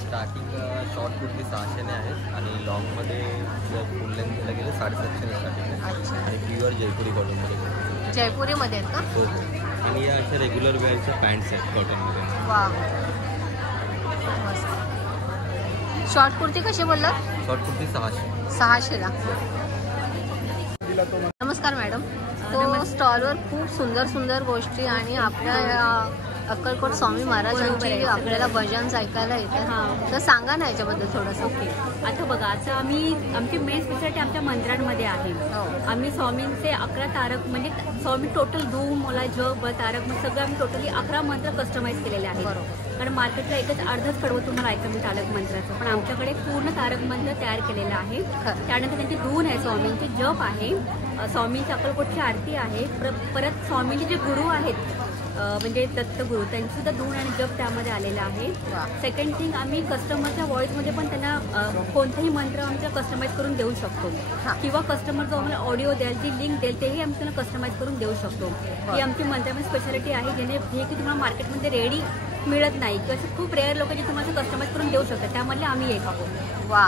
Starting short kurti 600ने आहेत आणि लॉंगमध्ये जर फुल लेंथला गेलं 750 स्टार्टिंग आहे. अच्छा. आणि प्युअर जयपुरी कॉटनमध्ये. जयपुरीमध्ये आहेत का? हो. आणि या अशा रेग्युलर वेअरच्या पॅन्ट्स आहेत कॉटनमध्ये. वा, मस्त. शॉर्ट कुर्ती कशी बोललात? शॉर्ट कुर्ती 600ला. नमस्कार मॅडम. तो स्टॉलवर खूप सुंदर सुंदर गोष्टी आणि आपल्या अक्कलकोट स्वामी महाराजांची आपल्याला भजन ऐकायला येतात. तर सांगा ना याच्याबद्दल थोडंसं. ओके, आता बघा, आता आमची मेन स्पेशालिटी आमच्या मंदिरांमध्ये आहे. आम्ही स्वामींचे 11 तारक म्हणजे स्वामी टोटल धूम मोला जप ब तारक मग सगळं आम्ही टोटली 11 मंत्र कस्टमाइज केलेले आहेत. कारण मार्केटला एकच अर्धच कडवं तुम्हाला ऐका मी तारक मंत्राचं, पण आमच्याकडे पूर्ण तारक मंत्र तयार केलेलं आहे. त्यानंतर त्यांची धून आहे, स्वामींची जप आहे, स्वामींची अक्कलकोटची आरती आहे. परत स्वामींचे जे गुरु आहेत म्हणजे दत्तगुरू त्यांची सुद्धा धून आणि जप त्यामध्ये आलेला आहे. सेकंड थिंग, आम्ही कस्टमरच्या व्हॉइसमध्ये पण त्यांना कोणताही मंत्र आमच्या कस्टमाइज करून देऊ शकतो किंवा कस्टमर जो आम्हाला ऑडिओ द्याल, जी लिंक देईल तेही आम्ही त्यांना कस्टमाइज करून देऊ शकतो. ही आमची मंत्रामध्ये स्पेशालिटी आहे, जेणे हे की तुम्हाला मार्केटमध्ये रेडी मिळत नाही किंवा खूप रेअर लोक जे तुम्हाला कस्टमाइज करून देऊ शकतात, त्यामधले आम्ही एक आहोत. वा.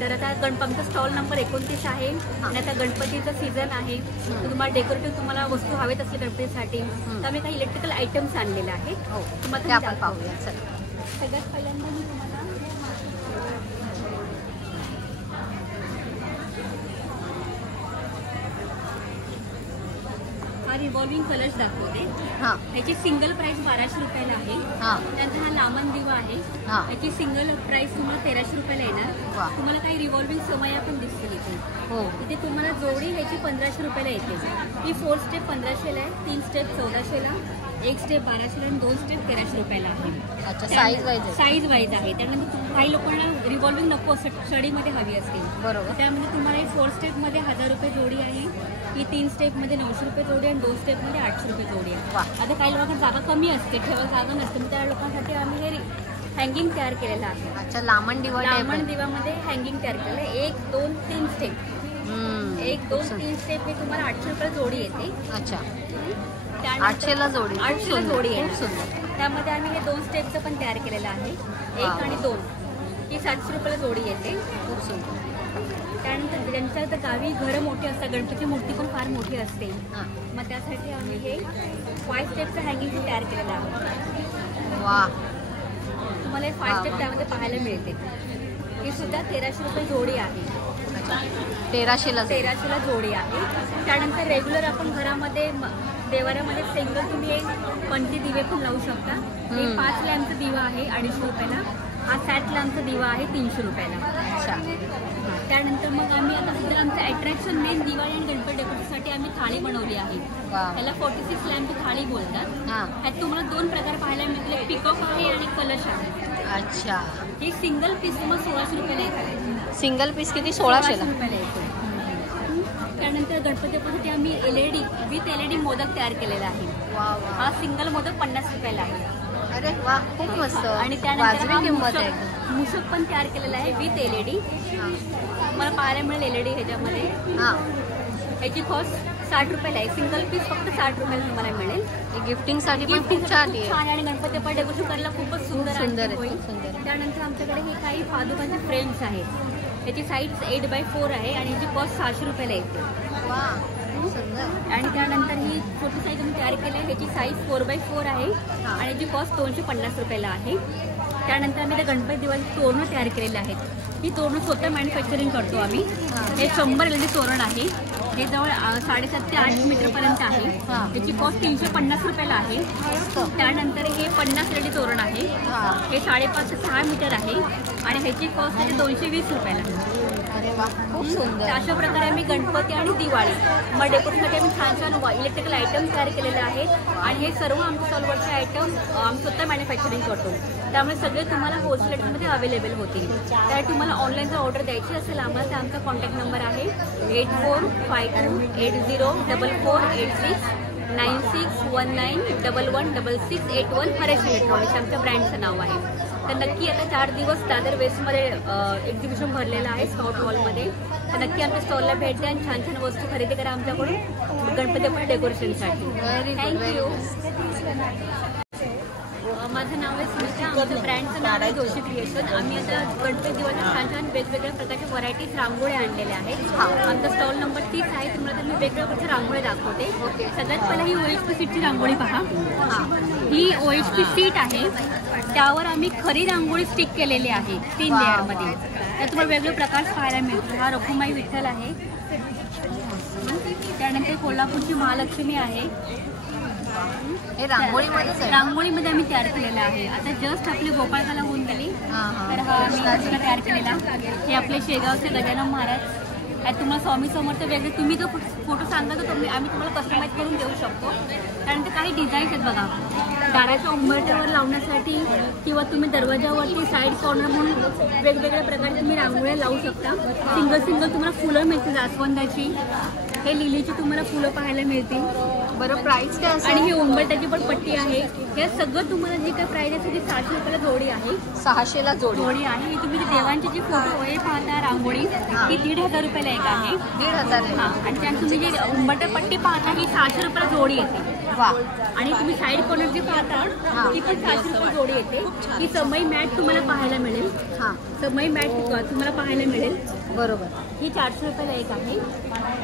तर आता गणपतीचा स्टॉल नंबर 29 आहे आणि आता गणपतीचा सीझन आहे, तर तुम्हाला डेकोरेटिव्ह तुम्हाला वस्तू हवेत असले गणपतीसाठी, तर आम्ही काही इलेक्ट्रिकल आयटम्स आणलेले आहेत. तुम्हाला आपण पाहूया. सगळ्यात पहिल्यांदा मी तुम्हाला रिव्हॉल्विंग कलर्स दाखवते. याची सिंगल प्राइस 1200 रुपयाला आहे. त्यानंतर हा लामण दिवा आहे, याची सिंगल प्राइस तुम्हाला 1300 रुपयाला येणार. तुम्हाला काही रिव्हॉल्विंग समया पण दिसतील इथे. इथे तुम्हाला जोडी ह्याची 1500 रुपयाला येते. ही 4 स्टेप 1500ला आहे, 3 स्टेप 1400ला, 1 स्टेप 1200ला आणि 2 स्टेप 1300 रुपयाला आहे. साईज वाईज आहे. त्यानंतर काही लोकांना रिव्हॉल्विंग नको स्टडीमध्ये हवी असते, बरोबर, त्यामध्ये तुम्हाला ही 4 स्टेपमध्ये 1000 रुपये जोडी आहे, ही 3 स्टेपमध्ये 900 रुपये जोडी आणि 2 स्टेपमध्ये 800 रुपये जोडी आहे. आता काही लोकांना जागा कमी असते, ठेवा जागा नसते, मग त्या लोकांसाठी आम्ही हे हँगिंग तयार केलेलं आहे. अच्छा, लामण दिवामध्ये हँगिंग तयार केलेलं आहे. 1 2 3 स्टेप, 1 2 3 स्टेप हे तुम्हाला 800 रुपये जोडी येते. अच्छा, 800ला जोडी आहे. त्यामध्ये आम्ही हे 2 स्टेपचं पण तयार केलेलं आहे, 1 आणि 2, ही 700 रुपयाला जोडी येते. खूप सुंदर. त्यानंतर ज्यांच्या तर गावी घरं मोठी असतात, गणपतीची मूर्ती पण फार मोठी असते, मग त्यासाठी आम्ही हे 5 स्टेपचं हँगिंग तयार केलेलं आहे. वा. तुम्हाला हे 5 स्टेप त्यामध्ये पाहायला मिळते. ही सुद्धा 1300 रुपये जोडी आहे. 1300ला जोडी आहे. त्यानंतर रेग्युलर आपण घरामध्ये देवाऱ्यामध्ये सिंगल तुम्ही एक पंटी दिवे पण लावू शकता. हे 5 लॅम्पचा दिवा आहे 250 रुपयाला. हा 7 लॅम्पचा दिवा आहे 300 रुपयाला. अच्छा. त्यानंतर मग आम्ही आता सध्या आमचं अट्रॅक्शन मेन दिवाळी आणि गणपती डेकोरेशनसाठी आम्ही थाळी बनवली आहे. त्याला 46 लॅम्पची थाळी बोलतात. ह्यात तुम्हाला 2 प्रकार पाहायला मिळतील, पिकॉक आहे आणि कलश आहे. अच्छा. ही सिंगल पीस तुम्हाला 1600 रुपयाला येते. सिंगल पीस किती? 1600 रुपयाला येते. त्यानंतर गणपतीसाठी आम्ही LED विथ LED मोदक तयार केलेला आहे. हा सिंगल मोदक 50 रुपयाला आहे. अरे वा, खूप मस्त. आणि त्यानंतर मुशक पण तयार केलेला आहे विथ LED. मला पाहायला मिळेल LED ह्याच्यामध्ये. ह्याची कॉस्ट 60 रुपयाला आहे. सिंगल पीस फक्त 60 रुपयाला तुम्हाला मिळेल. गिफ्टिंगसाठी पण खूप छान आहे आणि गणपती पण डेकोरेशन करायला खूपच सुंदर आहे. त्यानंतर आमच्याकडे हे काही पादुकांचे फ्रेम्स आहेत. याची साईज 8x4 आहे आणि याची कॉस्ट 600 रुपयाला येते. आणि त्यानंतर ही छोटी साईज आम्ही तयार केली आहे. ह्याची साईज 4x4 आहे आणि याची कॉस्ट 250 रुपयाला आहे. त्यानंतर आम्ही त्या गणपती दिवाळी तोरणं तयार केलेले आहेत. ही तोरणं स्वतः मॅन्युफॅक्चरिंग करतो आम्ही. हे 100 LED तोरण आहे. हे जवळ 7.5 ते 8 मीटरपर्यंत आहे. याची कॉस्ट 350 रुपयाला आहे. त्यानंतर हे 50 LED तोरण आहे. हे 5.5 ते 6 मीटर आहे आणि ह्याची कॉस्ट आहे 220 रुपयाला आहे. खूप सुंदर. अशा प्रकारे आम्ही गणपती आणि दिवाळी मग डेकोरेशनसाठी आम्ही छान छान इलेक्ट्रिकल आयटम्स तयार केलेले आहेत आणि हे सर्व आमच्या स्टॉलवरचे आयटम आम्ही स्वतः मॅन्युफॅक्चरिंग करतो. त्यामुळे सगळे तुम्हाला होलसेल रेटमध्ये अवेलेबल होतील. त्यासाठी तुम्हाला ऑनलाईन जर ऑर्डर द्यायची असेल आम्हाला, तर आमचा कॉन्टॅक्ट नंबर आहे 8452804486 9619116681. हरेश इलेक्ट्रॉनिक्स आमच्या ब्रँडचं नाव आहे. तर नक्की आता 4 दिवस दादर वेस्टमध्ये एक्झिबिशन भरलेलं आहे स्काउट हॉलमध्ये. तर नक्की आमच्या स्टॉलला भेट द्या आणि छान छान वस्तू खरेदी करा आमच्याकडून गणपती डेकोरेशनसाठी. थँक्यू. माझं नाव आहे सुनीता. आमच्या ब्रँडचं नाव आहे जोशी क्रिएशन. आम्ही आता गणपती दिवाळीच्या छान छान वेगवेगळ्या प्रकारच्या व्हरायटीज रांगोळ्या आणलेल्या आहेत. आमचा स्टॉल नंबर 30 आहे. तुम्हाला तर मी वेगवेगळ्या प्रकारच्या रांगोळ्या दाखवते. सगळ्यात पहिला ही OHP सीटची रांगोळी पहा. ही OHP सीट आहे. त्यावर आम्ही खरी रांगोळी स्टिक केलेली आहे 3 लेअरमध्ये. त्यात तुम्हाला वेगवेगळे प्रकार पाहायला मिळतील. हा रखुमाई विठ्ठल आहे. त्यानंतर कोल्हापूरची महालक्ष्मी आहे. हे रांगोळीमध्ये आम्ही तयार केलेलं आहे. आता जस्ट आपली गोपाळकाला होऊन गेली, तर हा आम्ही तयार केलेला. हे आपले शेगावचे गजानन महाराज त्यात तुम्हाला स्वामी समर्थ वेगळे तुम्ही जर फोटो सांगा तर आम्ही तुम्हाला कस्टमाइज करून देऊ शकतो. त्यानंतर काही डिझाईन्स आहेत बघा, दाराच्या उंबरठ्यावर लावण्यासाठी किंवा तुम्ही दरवाजावरती साईड कॉर्नर म्हणून वेगवेगळ्या प्रकारचे तुम्ही रांगोळ्या लावू शकता. सिंगल तुम्हाला फुलं मिळतील जास्वंदाची, हे लिलीची तुम्हाला फुलं पाहायला मिळतील. बरं, प्राइस काय असेल? आणि ही उंबरठ्याची पण पट्टी आहे. हे सगळं तुम्हाला जे काही प्राइस आहे ती 600 रुपयाला जोडी आहे. 600ला जोडी आहे. ही तुम्ही देवांची जी फोटो हे पाहता रांगोळी ही 1500 रुपयाला एक आहे. 1500. हां, आणि त्यात तुम्ही जी उंबरठ्या पट्टी पाहता ही 600 रुपयाला जोडी येते. वा. आणि तुम्ही साईड कॉर्नर जी पाहता ती पण 600 रुपये जोडी येते. ही समई मॅट तुम्हाला पाहायला मिळेल. हां, समई मॅट तुम्हाला पाहायला मिळेल. बरोबर. ही 400 रुपयाला एक आहे.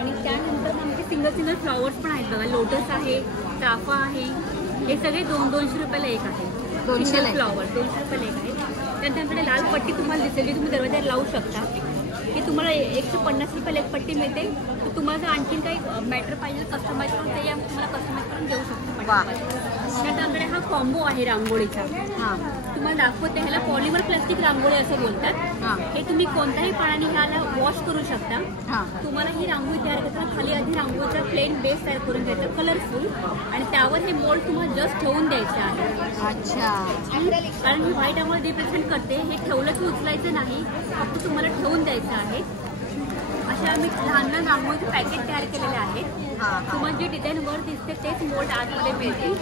आणि त्यानंतर आमचे सिंगल फ्लॉवर्स पण आहेत बघा, लोटस आहे, चाफा आहे, हे सगळे 200 रुपयाला एक आहे. 200 फ्लॉवर 200 रुपयाला एक आहे. त्यानंतर लाल पट्टी तुम्हाला दिसेल जी तुम्ही दरवाजाला लावू शकता. ही तुम्हाला 150 रुपयाला एक पट्टी मिळते. तर तुम्हाला जर आणखीन काही मॅटर पाहिजे कस्टमाइज करून ते आम्ही तुम्हाला कस्टमाइज करून देऊ शकतो. त्यानंतर हा कॉम्बो आहे रांगोळीचा. हां, तुम्हाला दाखवते, ह्याला पॉलिमर प्लास्टिक रांगोळी असं बोलतात. हां, हे तुम्ही कोणत्याही पाण्याने ह्याला वॉश करू शकता. हां. तुम्हाला ही रांगोळी तयार करताना खाली आधी रांगोळीचा प्लेन बेस तयार करून घ्यायचा कलरफुल, आणि त्यावर हे मोल्ड तुम्हाला जस्ट ठेवून द्यायचे आहे. अच्छा. कारण ही व्हाईट रांगोळी रिप्रेझेंट करते. हे ठेवलं की उचलायचं नाही, फक्त तुम्हाला ठेवून द्यायचं आहे. असे आम्ही लहान लहान रांगोळीचे पॅकेट तयार केलेले आहेत. तुम्हाला जे डिझाईन वर दिसते तेच मोल्ड आतमध्ये मिळतील.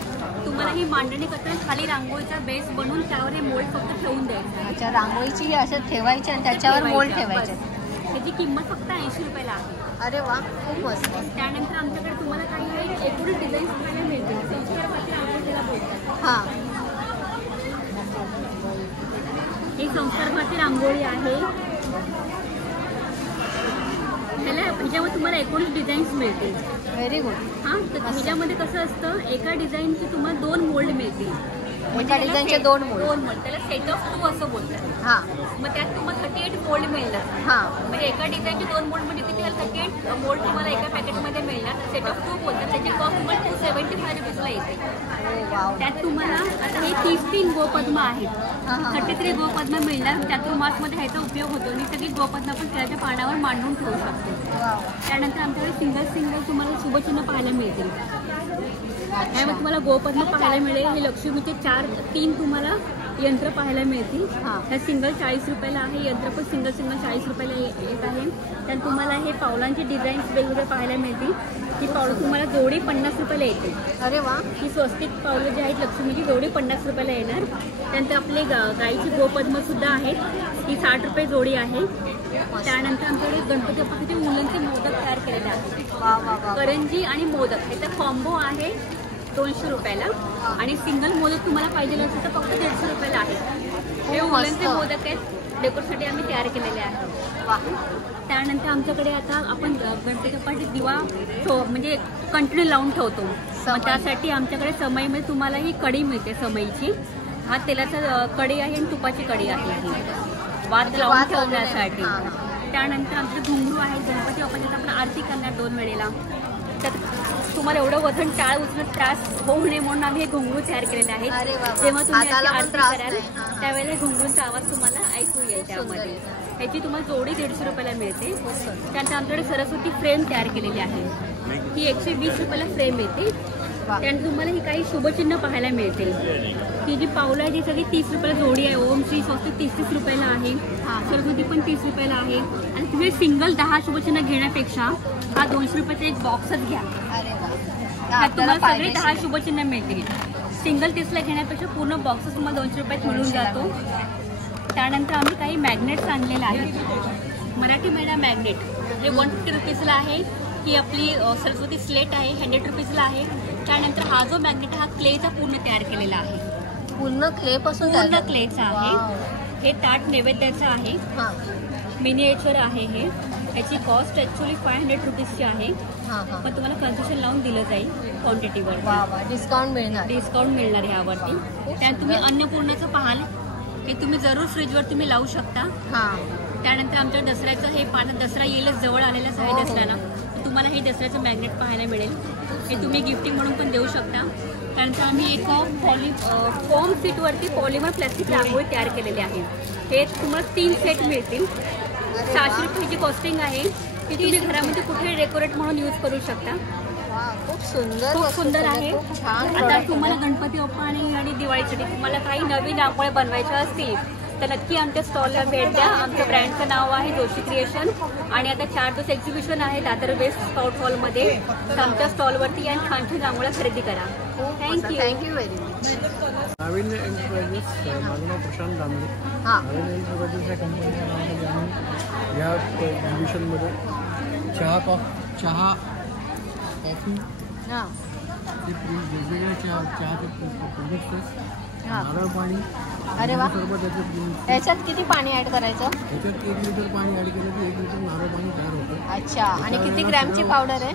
तुम्हाला ही मांडणी करताना खाली रांगोळीचा बेस बनवून त्यावर हे मोल्ड फक्त ठेवून द्यायचं. अच्छा, रांगोळीची ही असं ठेवायची आणि त्याच्यावर मोल्ड ठेवायचे. त्याची किंमत फक्त 80 रुपयाला आहे. अरे वा, खूप मस्त. त्यानंतर आमच्याकडे तुम्हाला काही एकूण डिझाईन्स पाहायला मिळतील. संस्कारभारती रांगोळीला बोलतात. हां, ही संस्कारभारती रांगोळी आहे. ह्याच्यामध्ये तुम्हाला 19 डिझाईन्स मिळतील. Very good. हां, तर ह्याच्यामध्ये कसं असतं, एका डिझाईनचे तुम्हाला 2 मोल्ड मिळतील. एका डिझाईनचे 2 मोल्ड. 2 मोल्ड, त्याला सेट ऑफ 2 असं बोलतात. हां, मग त्यात तुम्हाला 38 मोल्ड मिळणार. हां, म्हणजे एका डिझाईनचे 2 मोल्ड म्हणजे किती 38 मोल्ड तुम्हाला एका पॅकेटमध्ये मिळणार. सेट ऑफ 2 बोलतात. त्याची कॉस्ट तुम्हाला 275 रुपीजला येते. त्यात तुम्हाला आता हे 33 गोपद्म आहेत. 33 गोपद्म मिळणार. चातुर्मासमध्ये ह्याचा उपयोग होतो आणि सगळी गोपद्म आपण केळाच्या पानावर मांडून ठेवू शकतो. त्यानंतर आमच्याकडे सिंगल तुम्हाला शुभचिन्ह पाहायला मिळतील. त्यामध्ये तुम्हाला गोपद्म पाहायला मिळेल. हे लक्ष्मीचे 3 तुम्हाला यंत्र पाहायला मिळतील. ह्या सिंगल 40 रुपयाला आहे. यंत्र पण सिंगल 40 रुपयाला येत आहे. त्यात तुम्हाला हे पावलांचे डिझाईन्स वेगवेगळे पाहायला मिळतील. ही पावलं तुम्हाला जोडी 50 रुपयाला येते. अरे वा. ही स्वस्तिक पावलं जी आहेत लक्ष्मीची जोडी 50 रुपयाला येणार. त्यानंतर आपले गाईची गोपद्म सुद्धा आहेत. ही 60 रुपये जोडी आहे. त्यानंतर आमच्याकडे गणपती बाप्पाचे उलनचे मोदक तयार केलेले आहेत. करंजी आणि मोदक याचा कॉम्बो आहे 200 रुपयाला. आणि सिंगल मोदक तुम्हाला पाहिजे असेल तर फक्त 150 रुपयाला आहे. हे उलनचे मोदक आहेत. डेकोरसाठी आम्ही तयार केलेले आहेत. त्यानंतर आमच्याकडे आता आपण गणपती बाप्पाची दिवा म्हणजे कंटिन्यू लावून ठेवतो. मग त्यासाठी आमच्याकडे समईमध्ये तुम्हाला ही कढी मिळते समईची. हा तेलाचा कढी आहे आणि तुपाची कढी आहे. ही वात लावून ठेवण्यासाठी. त्यानंतर आमचे घुंगरू आहे. गणपती बाप्पाची आपण आरती करणार 2 वेळेला. तर तुम्हाला एवढं वजन टाळ उचलून त्रास होऊ नये म्हणून आम्ही हे घुंगरू तयार केलेले आहेत. जेव्हा तुम्ही आरती कराल त्यावेळेला घुंगरूंचा आवाज तुम्हाला ऐकू येईल. त्यामध्ये ह्याची तुम्हाला जोडी 150 रुपयाला मिळते. त्यानंतर आमच्याकडे सरस्वती फ्रेम तयार केलेली आहे. ही 120 रुपयाला फ्रेम येते. त्यानंतर तुम्हाला ही काही शुभचिन्ह पाहायला मिळतील. ही जी पावलं आहे ती सगळी 30 रुपयाला जोडी आहे. ओम श्री स्वस्तिक 30 रुपयाला आहे. सरस्वती पण 30 रुपयाला आहे. आणि तुम्ही सिंगल 10 शुभचिन्ह घेण्यापेक्षा हा 200 रुपयाचा एक बॉक्सच घ्या. तुम्हाला सगळे 10 शुभचिन्ह मिळतील. सिंगल 30ला घेण्यापेक्षा पूर्ण बॉक्सच तुम्हाला 200 रुपयात मिळून जातो. त्यानंतर आम्ही काही मॅग्नेट्स आणलेले आहेत. मराठी मेळा मॅग्नेट हे 150 रुपीजला आहे. ही आपली सरस्वती स्लेट आहे 100 रुपीजला आहे. त्यानंतर हा जो मॅग्नेट हा क्लेचा पूर्ण तयार केलेला आहे. पूर्ण क्लेपासून पूर्ण क्लेचा आहे. हे ताट नैवेद्याचं आहे. मिनिएचर आहे हे. याची कॉस्ट ॲक्च्युली 500 रुपीजची आहे. पण तुम्हाला कन्सेशन लावून दिलं जाईल क्वांटिटीवर. डिस्काउंट मिळणार ह्यावरती. त्यानंतर तुम्ही अन्नपूर्णेचं पाहाल हे तुम्ही जरूर फ्रीजवर तुम्ही लावू शकता. त्यानंतर आमच्या दसऱ्याचं हे दसरा येईलच जवळ आलेलाच आहे दसऱ्याला. तुम्हाला हे दसऱ्याचं मॅग्नेट पाहायला मिळेल. हे तुम्ही गिफ्टिंग म्हणून पण देऊ शकता. त्यानंतर आम्ही एक फॉर्म सीटवरती पॉलिमर प्लास्टिक रांगोळी तयार केलेली आहे. हे तुम्हाला 3 सेट मिळतील. 600 रुपयाची कॉस्टिंग आहे. ती तुम्ही घरामध्ये कुठे डेकोरेट म्हणून यूज करू शकता. खूप सुंदर, खूप सुंदर आहे. खूप छान. आता तुम्हाला गणपती बाप्पा आणि दिवाळीसाठी तुम्हाला काही नवीन रांगोळ्या बनवायच्या असतील तर नक्की आमच्या स्टॉलला भेट द्या. आमच्या ब्रँडचं नाव आहे जोशी क्रिएशन आणि आता 4 दिवस एक्झिबिशन आहे दादर वेस्ट स्काउट हॉलमध्ये. तर आमच्या स्टॉलवरती या छान छान रांगोळ्या खरेदी करा. Thank you very much. नाविन्य एंटरप्राइजेस, माझं नाव प्रशांत दामले. नाविन्य एंटरप्राइजेस या कंपनीच्या नावामध्ये आम्ही या एक्झिबिशनमध्ये चहा, कॉफी, वेगवेगळ्या चहाचे प्रोडक्ट्स आहेत, नारळ पाणी. अरे वा. सरबत याच्यात किती पाणी ऍड करायचं? याच्यात 1 लिटर पाणी ॲड केलं की 1 लिटर नारळ पाणी तयार होतं. अच्छा. आणि किती ग्रॅमची पावडर आहे?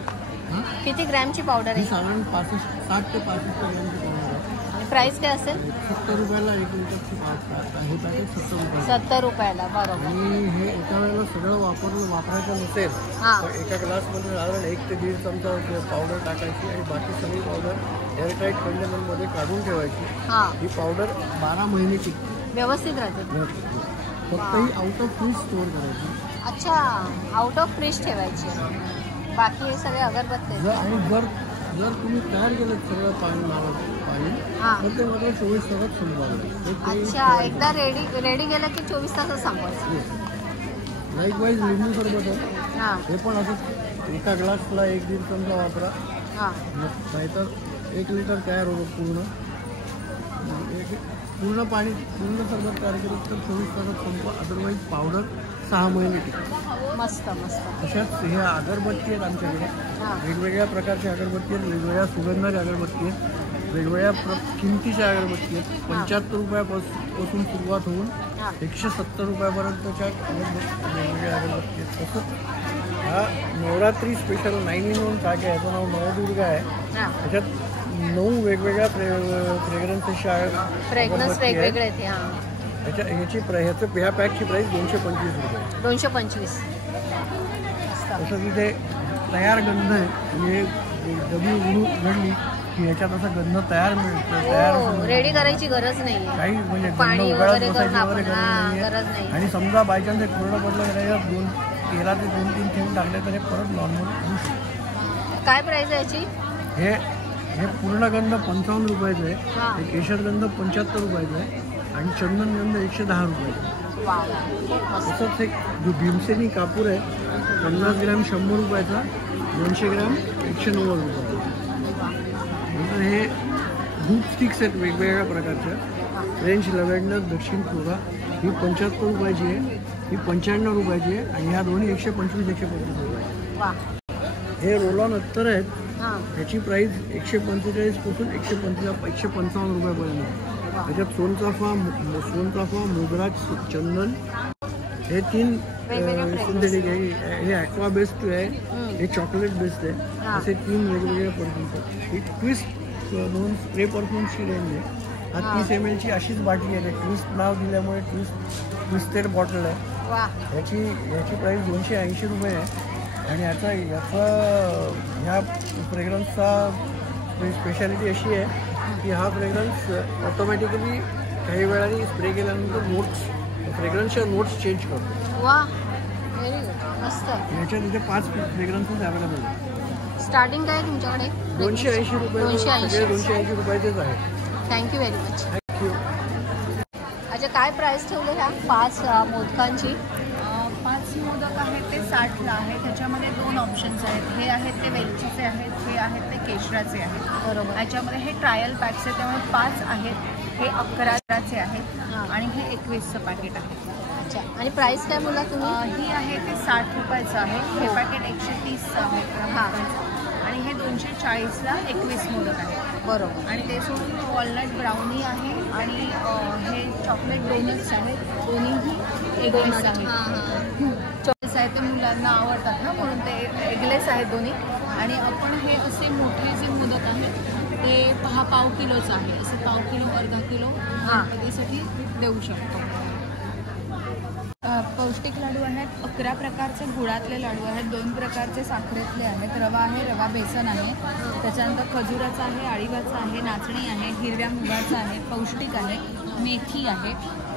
किती ग्रॅमची पावडर आहे? साधारण 60 ते 65 ग्रॅमची पावडर आहे. आणि प्राइस काय असेल? 70 रुपयाला 1 लिटरची हे पॅकेट 70 रुपये. 70 रुपयाला. बरोबर. आणि हे एका वेळेला सगळं वापरायचं नसेल तर एका ग्लासमध्ये साधारण 1 ते 1.5 चमचा पावडर टाकायची आणि बाकी सगळी पावडर एअरटाईट कंटेनरमध्ये काढून ठेवायची. ही पावडर 12 महिने टिकते, व्यवस्थित राहते. फक्त ही आउट ऑफ फ्रीज स्टोअर करायची. अच्छा, आउट ऑफ फ्रीज ठेवायची. बाकी हे सगळे अगरबत्ती. आणि जर तुम्ही तयार केलं सगळं पाणी तर ते मात्र 24 तासात संपवायचं. अच्छा, एकदा रेडी केलं की 24 तासात संपवायचं. लाईकवाईज लिंबू सरबत आहे, हे पण असं एका ग्लासला 1-1.5 चमचा वापरा. नाहीतर 1 लिटर तयार होतं पूर्ण पाणी पूर्ण सरबत तयार केलं तर 24 तासात संपवा. अदरवाईज पावडर 6 महिने टिकते. मस्त मस्त. तशाच ह्या अगरबत्ती आहेत आमच्याकडे. वेगवेगळ्या प्रकारच्या अगरबत्ती आहेत, वेगवेगळ्या सुगंधाच्या अगरबत्ती आहेत, वेगवेगळ्या किमतीच्या अगरबत्ती आहेत. 75 रुपयापासून सुरुवात होऊन 170 रुपयापर्यंतच्या वेगवेगळ्या अगरबत्ती आहेत. तसंच हा नवरात्री स्पेशल 9-in-1 पॅक आहे, याचं नाव नवदुर्गा आहे. त्याच्यात 9 वेगवेगळ्या फ्रेग्रन्सेसच्या वेगवेगळे आहेत. ह्या पॅकची प्राईस 225 रुपये. 225. तसं तिथे तयार गंध आहे, म्हणजे डबी उघडली की ह्याच्यात असा गंध तयार मिळतो. रेडी करायची गरज नाही, काही म्हणजे पाणी वगैरे गरज गरज नाही. आणि समजा बायचान्स एक पूर्ण पडलं तर त्याच्यात 13 ते 2-3 थेंब टाकले तर हे परत नॉर्मल होऊ शकतो. काय प्राइस आहे याची? हे पूर्ण गंध 55 रुपयाचं आहे, एक केशरगंध 75 रुपयाचं आहे आणि चंदनगंध 110 रुपयाचं आहे. तसंच एक जो भीमसेनी कापूर आहे 50 ग्रॅम 100 रुपयाचा, 200 ग्रॅम 190 रुपयाचा. नंतर हे धूप स्टिक्स आहेत वेगवेगळ्या प्रकारच्या. फ्रेंच लव्हेंडर, दक्षिण फ्लोरा ही 75 रुपयाची आहे, ही 95 रुपयाची आहे आणि ह्या दोन्ही 125-125 रुपये. हे रोल ऑन अत्तर आहेत, ह्याची प्राईस 145 पासून 155 रुपयापर्यंत आहे. त्याच्यात सोनचाफा, मोगराज, चंदन हे 3 सिंथेटिक आहे. हे ॲक्वा बेस्ड आहे, हे चॉकलेट बेस्ड आहे. असे 3 वेगवेगळे परफ्यूम्स आहेत. ही ट्विस्ट म्हणून स्प्रे परफ्यूम्सची रेंज आहे. हा 30 ml ची अशीच बाटली आहे, ट्विस्ट नाव दिल्यामुळे ट्विस्टेड बॉटल आहे. याची प्राईस 280 रुपये आहे. आणि ह्या फ्रेग्रन्सचा स्पेशालिटी अशी आहे की हा फ्रेग्रन्स ऑटोमॅटिकली काही वेळाने स्प्रे केल्यानंतर फ्रेग्रन्सच्या नोट्स चेंज करतो. वा, व्हेरी गुड, मस्त. याच्यात इथे 5 फ्रेग्रन्सेस अवेलेबल आहेत. स्टार्टिंग काय तुमच्याकडे? 280 रुपये. 280 रुपयाचेच आहेत. Thank you very much. थँक्यू. अच्छा, काय प्राईस ठेवले ह्या 5 मोदकांची? 5 मोदक आहेत ते 60ला आहे. त्याच्यामध्ये 2 ऑप्शन्स आहेत. हे आहेत ते वेलचीचे आहेत, हे आहेत ते केशराचे आहेत. बरोबर. याच्यामध्ये हे ट्रायल पॅक्स आहेत, त्यामुळे 5 आहेत. हे 11चे आहेत आणि हे 21चं पॅकेट आहे. अच्छा, आणि प्राईस काय बोला तुम्ही? ही आहे ते 60 रुपयाचं आहे. हे पॅकेट 130चं आहे आणि हे 240ला 21 मोदक आहे. बरोबर. आणि ते सोडून वॉलनट ब्राउनी आहे आणि हे चॉकलेट डोनट्स आहेत. दोन्हीही एगलेस आहेत. चॉकलेट्स आहेत ते मुलांना आवडतात ना, म्हणून ते एगलेस आहेत दोन्ही. आणि आपण हे असे मोठे जे मोदक आहेत ते 5 किलोचं आहे. असे 5 किलो, अर्धा किलो गणपतीसाठी देऊ शकतो. पौष्टिक लाडू आहेत. 11 प्रकारचे गुळातले लाडू आहेत, 2 प्रकारचे साखरेतले आहेत. रवा आहे, रवा बेसन आहे. त्याच्यानंतर खजुराचा आहे, अळीवाचा आहे, नाचणी आहे, हिरव्या मुगाचा आहे, पौष्टिक आहे. मेथी आहे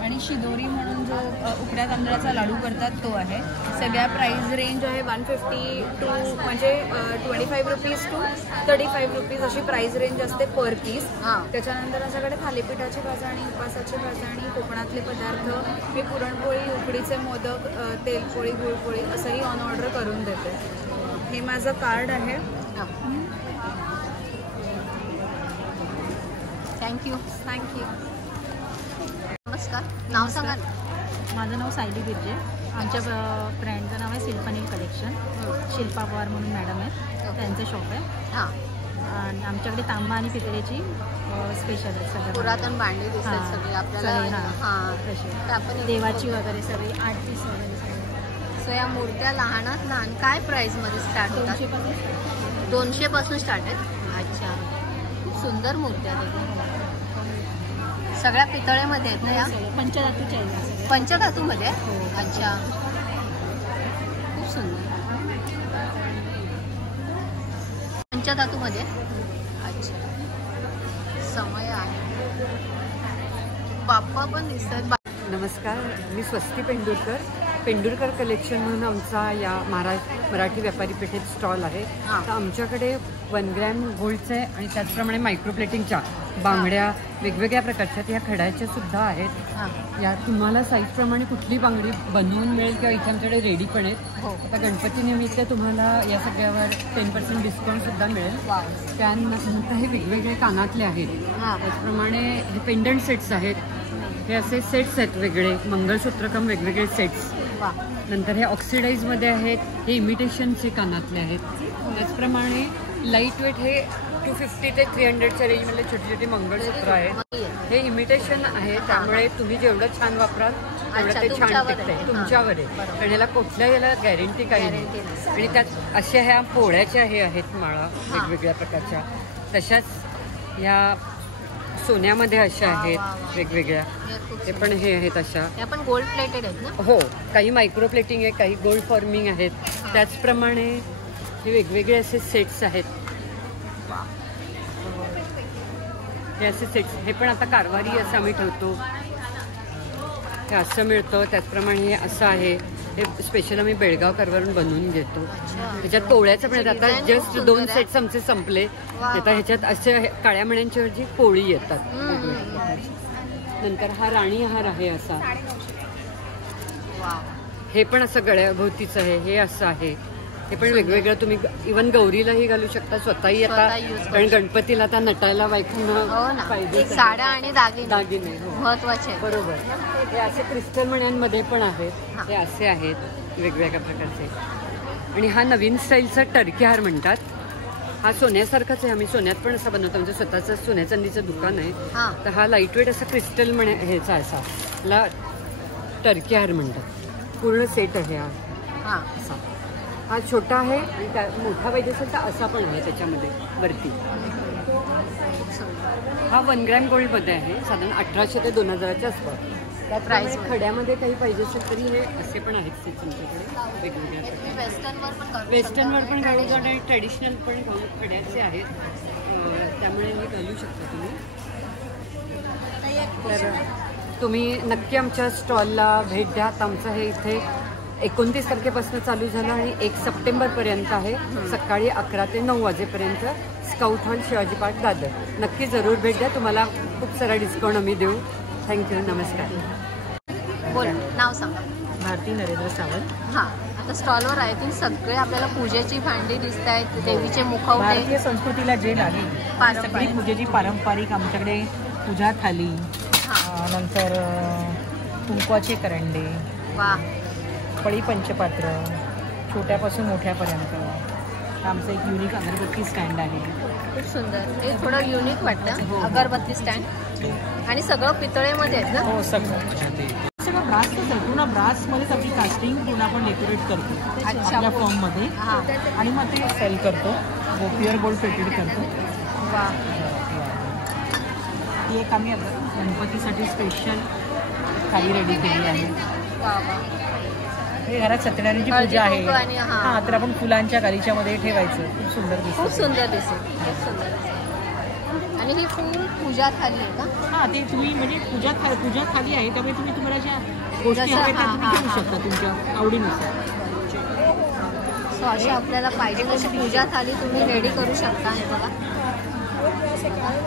आणि शिदोरी म्हणून जो उकड्या तांदळाचा लाडू करतात तो आहे. सगळ्या प्राईस रेंज आहे 150 टू म्हणजे 25 रुपीज टू 35 रुपीज अशी प्राईस रेंज असते पर पीस. त्याच्यानंतर आमच्याकडे थालीपीठाची भाजणी, उपासाची भाजणी, कोकणातले पदार्थ, मी पुरणपोळी, उकडीचे मोदक, तेलपोळी, गुळपोळी असंही ऑन ऑर्डर करून देते. हे माझं कार्ड आहे. थँक्यू. नमस्कार, नाव सांगा ना. माझं नाव सायली बिर्जे. आमच्या ब्रँडचं नाव आहे सिल्फनी कलेक्शन. शिल्पा पवार म्हणून मॅडम आहेत, त्यांचं शॉप आहे. आणि आमच्याकडे तांबा आणि पितळेची स्पेशल आहे सगळं. पुरातन भांडी दिसतात सगळी आपल्याला. आपण देवाची वगैरे सगळी 8 पीस वगैरे सगळं. सो या मूर्त्या लहानात लहान काय प्राईसमध्ये स्टार्ट होतात? 200 पासून स्टार्ट आहेत. अच्छा, खूप सुंदर मूर्त्या आहेत. सगळ्या पितळेमध्ये आहेत ना या? पंचधातूच्या आहेत. पंचधातूमध्ये? अच्छा, खूप सुंदर. पंचधातूमध्ये? अच्छा, समय आहे. बाप्पा पण दिसतात. नमस्कार, मी स्वस्ती पेंडुरकर कलेक्शन म्हणून आमचा या मराठी व्यापारी पेठेत स्टॉल आहे. तर आमच्याकडे 1 ग्रॅम गोल्डचे आणि त्याचप्रमाणे मायक्रोप्लेटिंगच्या बांगड्या वेगवेगळ्या प्रकारच्या ह्या खड्याच्या सुद्धा आहेत. या तुम्हाला साईजप्रमाणे कुठली बांगडी बनवून मिळेल किंवा इथे आमच्याकडे रेडी पण आहेत. आता गणपती निमित्त तुम्हाला या सगळ्यावर 10% डिस्काउंट सुद्धा मिळेल. त्यानंतर हे वेगवेगळे कानातले आहेत. त्याचप्रमाणे हे पेंडंट सेट्स आहेत. हे असे सेट्स आहेत वेगळे, मंगळसूत्रकम वेगवेगळे सेट्स. नंतर हे ऑक्सिडाईजमध्ये आहेत. हे इमिटेशनचे कानातले आहेत. त्याचप्रमाणे लाईट वेट हे 250 ते 300च्या रेंजमधले छोटे छोटे मंगळसूत्र आहेत. हे इमिटेशन आहे, त्यामुळे तुम्ही जेवढं छान वापराल तेवढं ते छान टिकतंय. तुमच्यावर आहे, कारण याला कुठल्या याला गॅरंटी काही नाही. आणि त्यात अशा ह्या पोळ्याच्या हे आहेत माळा वेगवेगळ्या प्रकारच्या. तशाच ह्या सोन्यामध्ये अशा आहेत वेगवेगळ्या. हे पण हे आहेत अशा. पण गोल्ड प्लेटेड आहेत ना? हो, काही मायक्रो प्लेटिंग आहे, काही गोल्ड फॉर्मिंग आहेत. त्याचप्रमाणे हे वेगवेगळे असे सेट्स आहेत. हे असे सेट्स, हे पण आता कारवारी असं आम्ही ठेवतो. हे असं मिळतं. त्याचप्रमाणे हे असं आहे, हे स्पेशल आम्ही बेळगाव कारवारून बनवून घेतो. त्याच्यात पोळ्याचं पण आता जस्ट 2 सेट्स आमचे संपले. आता ह्याच्यात असे काळ्या मण्यांच्या ऐवजी पोळी येतात. नंतर हा राणी हार आहे असा. हे पण असं गळ्याभोवतीचं आहे. हे असं आहे. हे पण वेगवेगळं तुम्ही इव्हन गौरीलाही घालू शकता, स्वतःही. आता कारण गणपतीला आता नटायला बायकांना पाहिजे साड्या आणि दागिने महत्वाचे. बरोबर. हे असे क्रिस्टल मण्यांमध्ये पण आहेत. हे असे आहेत वेगवेगळ्या प्रकारचे. आणि हा नवीन स्टाईलचा टर्की हार म्हणतात. हा सोन्यासारखाच आहे. आम्ही सोन्यात पण असं बनवतो. आमचं स्वतःचं सोन्या चांदीचं दुकान आहे. तर हा लाईटवेट असा क्रिस्टल ह्याचा असा ला टर्की हार म्हणतात. पूर्ण सेट आहे हा. असा हा छोटा आहे आणि मोठा पाहिजे असेल तर असा पण आहे त्याच्यामध्ये वरती. हा 1 ग्रॅम गोल्डमध्ये आहे. साधारण 1800 ते 2000च्या आसपास. त्याप्रमाणे खड्यामध्ये काही पाहिजे असेल तरी हे असे पण आहेत सेट्स आमच्याकडे वेगवेगळ्या. वेस्टर्नवर पण घालू शकता आणि ट्रेडिशनल पण खड्याचे आहेत. त्यामुळे हे घालू शकता तुम्ही. तर तुम्ही नक्की आमच्या स्टॉलला भेट द्या. आमचं हे इथे 29 तारखेपासून चालू झालं आणि 1 सप्टेंबरपर्यंत आहे. सकाळी 11 ते 9 वाजेपर्यंत. Scout hall, Shivaji park, Dadar. नक्की जरूर भेट द्या. तुम्हाला खूप सारा डिस्काउंट आम्ही देऊ. थँक्यू. नमस्कार. बोल, नाव सांगा. भारती नरेंद्र सावंत. हां, आता स्टॉलवर आय थिंक सगळे आपल्याला पूजेची भांडी दिसत आहेत. देवीचे मुखवटे. भारतीय संस्कृतीला जे लागेल सगळी पूजेची पारंपरिक आमच्याकडे पूजा थाली, नंतर कुंकवाचे करंडे, पळी पंचपात्र, छोट्यापासून मोठ्यापर्यंत. आमचं एक युनिक अगरबत्ती स्टँड आहे. खूप सुंदर. हे थोडं युनिक वाटतं. अगरबत्ती स्टँड आणि सगळं पितळेमध्ये आहेत ना? हो, सगळं ब्रासच आहे. पूर्ण ब्रासमध्येच आपली कास्टिंग पूर्ण आपण डेकोरेट करतो आपल्या फॉर्ममध्ये आणि मग ते सेल करतो. प्युअर गोल्ड प्लेटेड करतो. ती एक आम्ही गणपतीसाठी स्पेशल थाली रेडी केली आहे. हे घरात सत्यनारायणची पूजा आहे. हां, तर आपण फुलांच्या गालीच्यामध्ये ठेवायचं. खूप सुंदर दिसतं. खूप सुंदर दिसेल. खूप सुंदर. आणि ही फुल पूजा थाली आहे का? हां, ते तुम्ही म्हणजे पूजा थाली आहे, त्यामुळे तुम्हाला ज्या गोष्टी हव्या त्या तुम्ही घेऊ शकता तुमच्या आवडीनुसार. सो अशी आपल्याला पाहिजे तशी पूजा थाली तुम्ही रेडी करू शकता. हे बघा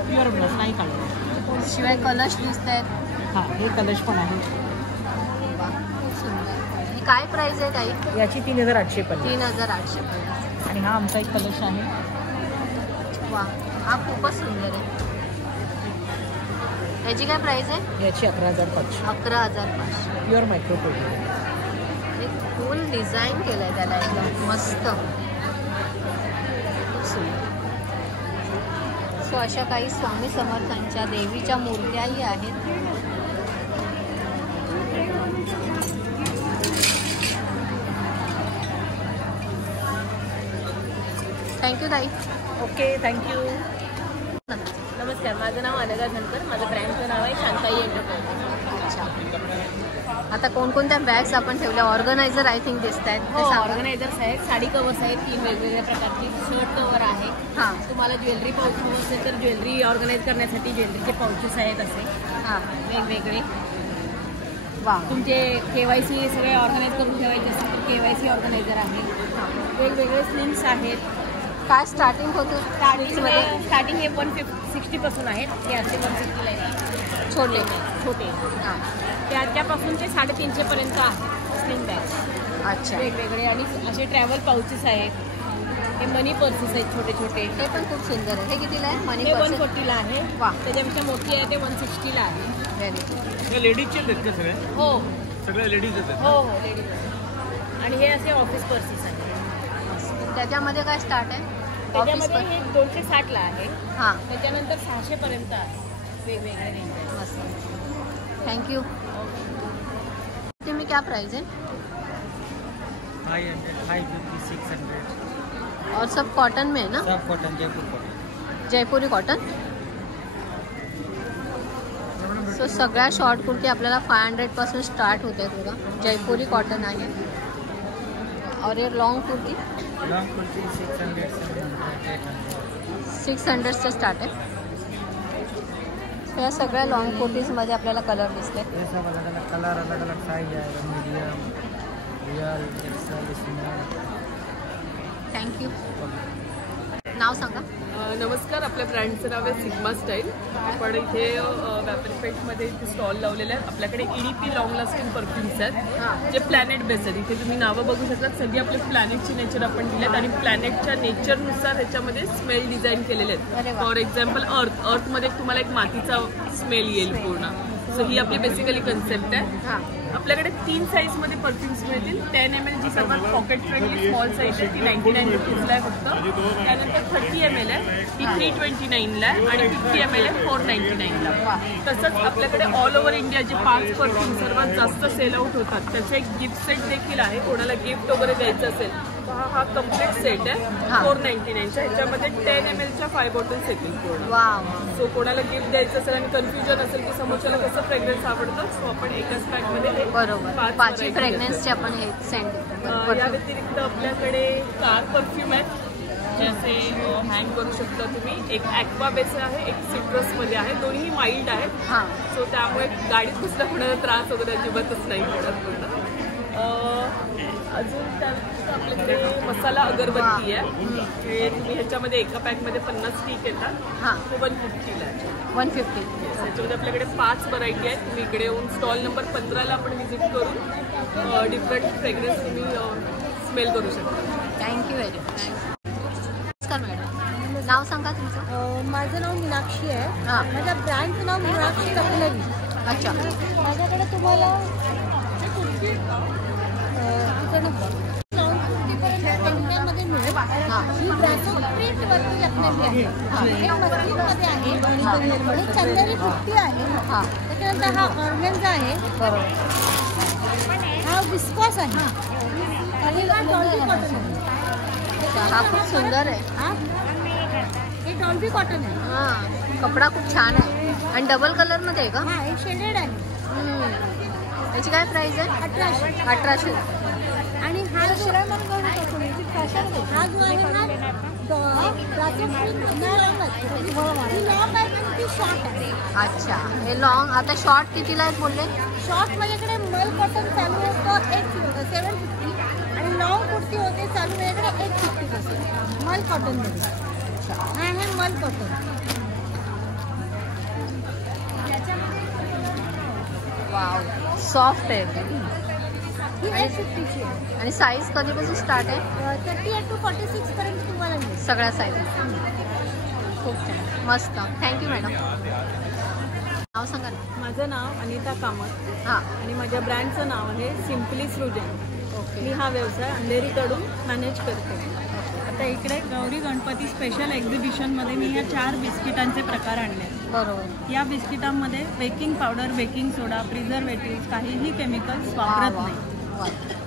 प्युअर ब्रश नाही काढलं. शिवाय कलश दिसत आहेत. हां, हे कलश पण आहे. खूप सुंदर. आणि काय प्राइस आहे ताई? याची 3850. 3850. आणि हा आमचा एक कलश आहे. वा, हा खूपच सुंदर आहे. याची काय प्राइस आहे? याची 11,500. 11,500. प्युअर मायक्रोप्लेटिंग. एक फुल डिझाईन केलं आहे त्याला एकदम मस्त. खूप सुंदर. सो अशा काही स्वामी समर्थांच्या देवीच्या मूर्त्याही आहेत. थँक्यू ताई. Okay, thank you. नमस्कार, माझं नाव अनघा धनकर. माझं ब्रँडचं नाव आहे शांताई एंटरप्राइज. अच्छा, आता कोणकोणत्या बॅग्स आपण ठेवल्या? ऑर्गनायझर आय थिंक दिसत आहेत. हो, ऑर्गनायझर्स आहेत, साडी कवर्स आहेत, 3 वेगवेगळ्या प्रकारची शर्ट कवर आहे. हां, तुम्हाला ज्वेलरी पाऊच हवं असेल तर ज्वेलरी ऑर्गनाईज करण्यासाठी ज्वेलरीचे पाऊचेस आहेत असे. हां, वेगवेगळे. वा, तुमचे KYC सगळे ऑर्गनाईज करून ठेवायचे असेल तर KYC ऑर्गनायझर आहे. वेगवेगळे स्लिम्स आहेत. काय स्टार्टिंग होतं? स्टार्टिंग हे 160 पासून आहेत. हे असे 160 आहे. छोटे. हां, त्यापासून ते 350 पर्यंत आहे स्लिम बॅग. अच्छा, वेगवेगळे. आणि असे ट्रॅव्हल पाऊचेस आहेत. हे मनी पर्सेस आहेत छोटे छोटे. हे पण खूप सुंदर आहे. हे कितीला आहे? मनी हे पर्स 140ला आहे. वा, त्याच्यापेक्षा मोठी आहे ते 160ला आहे. व्हेरी हे लेडीजचे आहेत का सगळे? हो, सगळे लेडीज आहेत. हो, लेडीज. आणि हे असे ऑफिस पर्सेस आहेत. त्याच्यामध्ये काय स्टार्ट आहे? त्याच्यामध्ये हे 260ला आहे. हां, त्याच्यानंतर 600 पर्यंत आहे. वेगवेगळे रेंज आहे. मस्त. थँक्यू. तुम्ही क्या प्राइस है? 500, 550, 600. और सब कॉटन में है ना? सब कॉटन, जयपुर कॉटन. जयपुरी कॉटन. सो सगळ्या शॉर्ट कुर्ती आपल्याला 500 पासून स्टार्ट होते बघा. जयपुरी कॉटन आहे. और ये लॉन्ग कुर्ती? लॉन्ग कुर्ती 600, 600 से स्टार्ट आहे. या सगळ्या लॉन्ग कुर्तीजमध्ये आपल्याला कलर दिसते. ये सब अलग अलग कलर, अलग अलग साइज है. Medium, real, XL, small. Thank you. नाव सांगा. नमस्कार, आपल्या ब्रँडचं नाव आहे सिग्मा स्टाईल. आपण इथे व्यापारी पेठमध्ये इथे स्टॉल लावलेले आहेत. आपल्याकडे EDP लॉंग लास्टिंग परफ्युम्स आहेत जे प्लॅनेट बेस आहेत. इथे तुम्ही नावं बघू शकता. सगळी आपल्या प्लॅनेटची नेचर आपण दिलेत आणि प्लॅनेटच्या नेचरनुसार ह्याच्यामध्ये स्मेल डिझाईन केलेले आहेत. फॉर एक्झाम्पल अर्थमध्ये तुम्हाला एक मातीचा स्मेल येईल पूर्ण. सो ही आपली बेसिकली कन्सेप्ट आहे. आपल्याकडे 3 साईजमध्ये परफ्युम्स मिळतील. 10 ml जी सर्वात पॉकेट फ्रेंडली स्मॉल साईज आहे ती 99 रुपीजला आहे फक्त. त्यानंतर 30 ml आहे ती 329ला आहे आणि 50 ml आहे 499ला. तसंच आपल्याकडे ऑल ओव्हर इंडिया जे 5 परफ्यूम सर्वात जास्त सेल आउट होतात त्याचे एक गिफ्ट सेट देखील आहे. कोणाला गिफ्ट वगैरे द्यायचं असेल हा कम्प्लीट सेट आहे 499चा. ह्याच्यामध्ये 10 mlच्या 5 बॉटल्स येतील पूर्ण. सो कोणाला गिफ्ट द्यायचं असेल आणि कन्फ्युजन असेल की समोरच्याला कसं फ्रेग्रन्स आवडतं सो आपण एकाच पॅकमध्ये बरोबर 5 फ्रेग्रन्सचे आपण हे सेंड. या व्यतिरिक्त आपल्याकडे कार परफ्यूम आहेत जे असे हँग करू शकता तुम्ही. एक ॲक्वा बेस आहे, एक सिट्रसमध्ये आहे. दोन्ही माइल्ड आहेत. सो त्यामुळे गाडीत बसल्या कुणाला त्रास वगैरे अजिबातच नाही पडत पूर्ण. अजून त्यानंतर आपल्याकडे मसाला अगरबत्ती आहे. हे तुम्ही ह्याच्यामध्ये एका पॅकमध्ये 50 स्टिक येतात. तो 150ला आहे. 150. त्याच्यामध्ये आपल्याकडे 5 व्हरायटी आहेत. तुम्ही इकडे येऊन स्टॉल नंबर 15ला आपण व्हिजिट करून डिफरंट फ्रेग्रन्स तुम्ही स्मेल करू शकता. Thank you very much. नमस्कार मॅडम, नाव सांगा तुमचं. माझं नाव मीनाक्षी आहे. माझ्या ब्रँडचं नाव मीनाक्षी रत्नवी. अच्छा. माझ्याकडे तुम्हाला मध्ये मिळेल. ही ब्रँड प्रिंटवरती रत्नवी आहे. हे मस्लिनमध्ये आहे आणि चंदेरी बुट्टी आहे. त्याच्यानंतर हा ऑर्गन्झा आहे. हा विस्कॉस आहे आणि डॉल्बी कॉटन आहे. हा खूप सुंदर आहे. हे डॉल्बी कॉटन आहे. कपडा खूप छान आहे आणि डबल कलर मध्ये आहे का? हा, हे शेडेड आहे. याची काय प्राइस आहे? 1800. आणि हा जो आहे ना अच्छा, हे लॉंग आता शॉर्ट कितीला आहेत बोलले? शॉर्ट माझ्याकडे मल कॉटन चालू होतं 750 आणि लॉंग कुर्ती होते चालू माझ्याकडे 850 मल कॉटनमध्ये. हा हे मल कॉटन. वाव, सॉफ्ट आहे. ही 850ची आहे. आणि साईज कधीपासून स्टार्ट आहे? 38 to 46 पर्यंत तुम्हाला मिळेल. सगळ्या साईज. खूप छान, मस्त. Thank you madam. नाव सांगा ना. माझं नाव अनिता कामत. हां. आणि माझ्या ब्रँडचं नाव आहे सिम्पली सृजन. मी हा व्यवसाय अंधेरीकडून मॅनेज करते. आता इकडे गौरी गणपती स्पेशल एक्झिबिशनमध्ये मी ह्या 4 बिस्किटांचे प्रकार आणले. बरोबर. या बिस्किटांमध्ये बेकिंग पावडर, बेकिंग सोडा, प्रिझर्वेटिव्ह काहीही केमिकल्स वापरत नाही.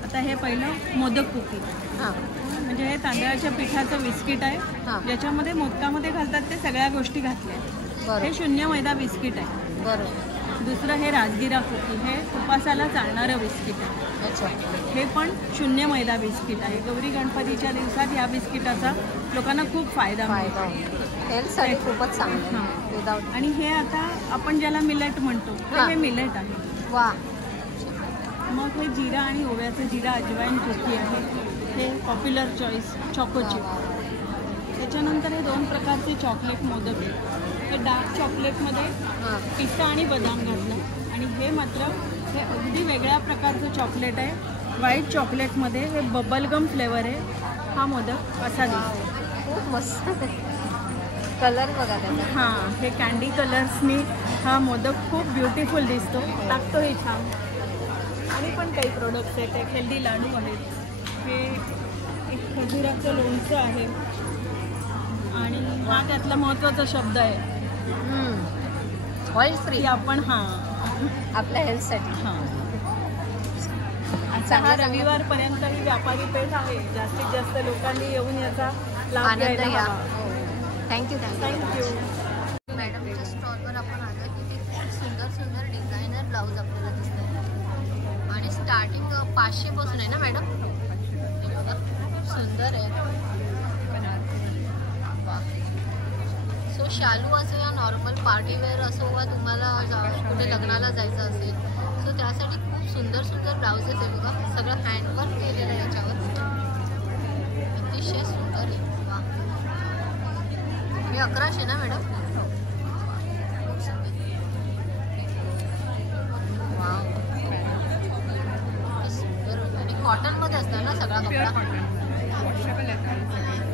आता हे पहिलं मोदक कुकी. म्हणजे हे तांदळाच्या पिठाचं बिस्किट आहे, ज्याच्यामध्ये मोदकामध्ये घालतात ते सगळ्या गोष्टी घातल्या. हे 0 मैदा बिस्किट आहे. बरोबर. दुसरं हे राजगिरा कुकी. हे उपासाला चालणारं बिस्किट आहे. हे पण 0 मैदा बिस्किट आहे. गौरी गणपतीच्या दिवसात या बिस्किटाचा लोकांना खूप फायदा मिळतो. हेल्थसाठी खूपच चांगलं. आणि हे आता आपण ज्याला मिलेट म्हणतो हे मिलेट आहे. वा. मग हे जिरा आणि ओव्याचं जिरा अजवाईन कुकी आहे. हे पॉप्युलर चॉईस चॉकोचिप. त्याच्यानंतर हे 2 प्रकारचे चॉकलेट मोदक आहे. हे डार्क चॉकलेटमध्ये पिस्ता आणि बदाम घातलं. आणि हे मात्र हे अगदी वेगळ्या प्रकारचं चॉकलेट आहे. व्हाईट चॉकलेटमध्ये हे बबलगम फ्लेवर आहे. हा मोदक असा दिसतो. खूप मस्त कलर बघा त्याचा. हां, हे कॅन्डी कलर्सनी हा मोदक खूप ब्युटिफुल दिसतो. टाकतोही छान. आणि पण काही प्रोडक्ट्स आहेत. एक हेल्दी लाडू आहेत. हे एक खजुराचं लोणचं आहे. आणि हा त्यातला महत्त्वाचा शब्द आहे ऑइल फ्री. आपण आपल्या हेल्थसाठी. हा रविवारपर्यंत ही व्यापारी पेठ आहे. जास्तीत जास्त लोकांनी येऊन याचा लाभ घ्यायला. थँक्यू. मॅडमच्या स्टॉलवर आपण आलो. तिथे खूप सुंदर सुंदर डिझायनर ब्लाऊज आपल्याला दिसतात. आणि स्टार्टिंग 500 पासून आहे ना मॅडम? खूप सुंदर आहे. सो शालू असो या नॉर्मल पार्टीवेअर असो वा तुम्हाला कुठे लग्नाला जायचं असेल सो त्यासाठी खूप सुंदर सुंदर ब्लाउजेस आहे बघा. सगळं हँडवर्क केलेलं आहे याच्यावर. अतिशय सुंदर आहे. हे 1100 ना मॅडम? वाव, सुंदर होतं. आणि कॉटनमध्ये असतं ना सगळा कपडा?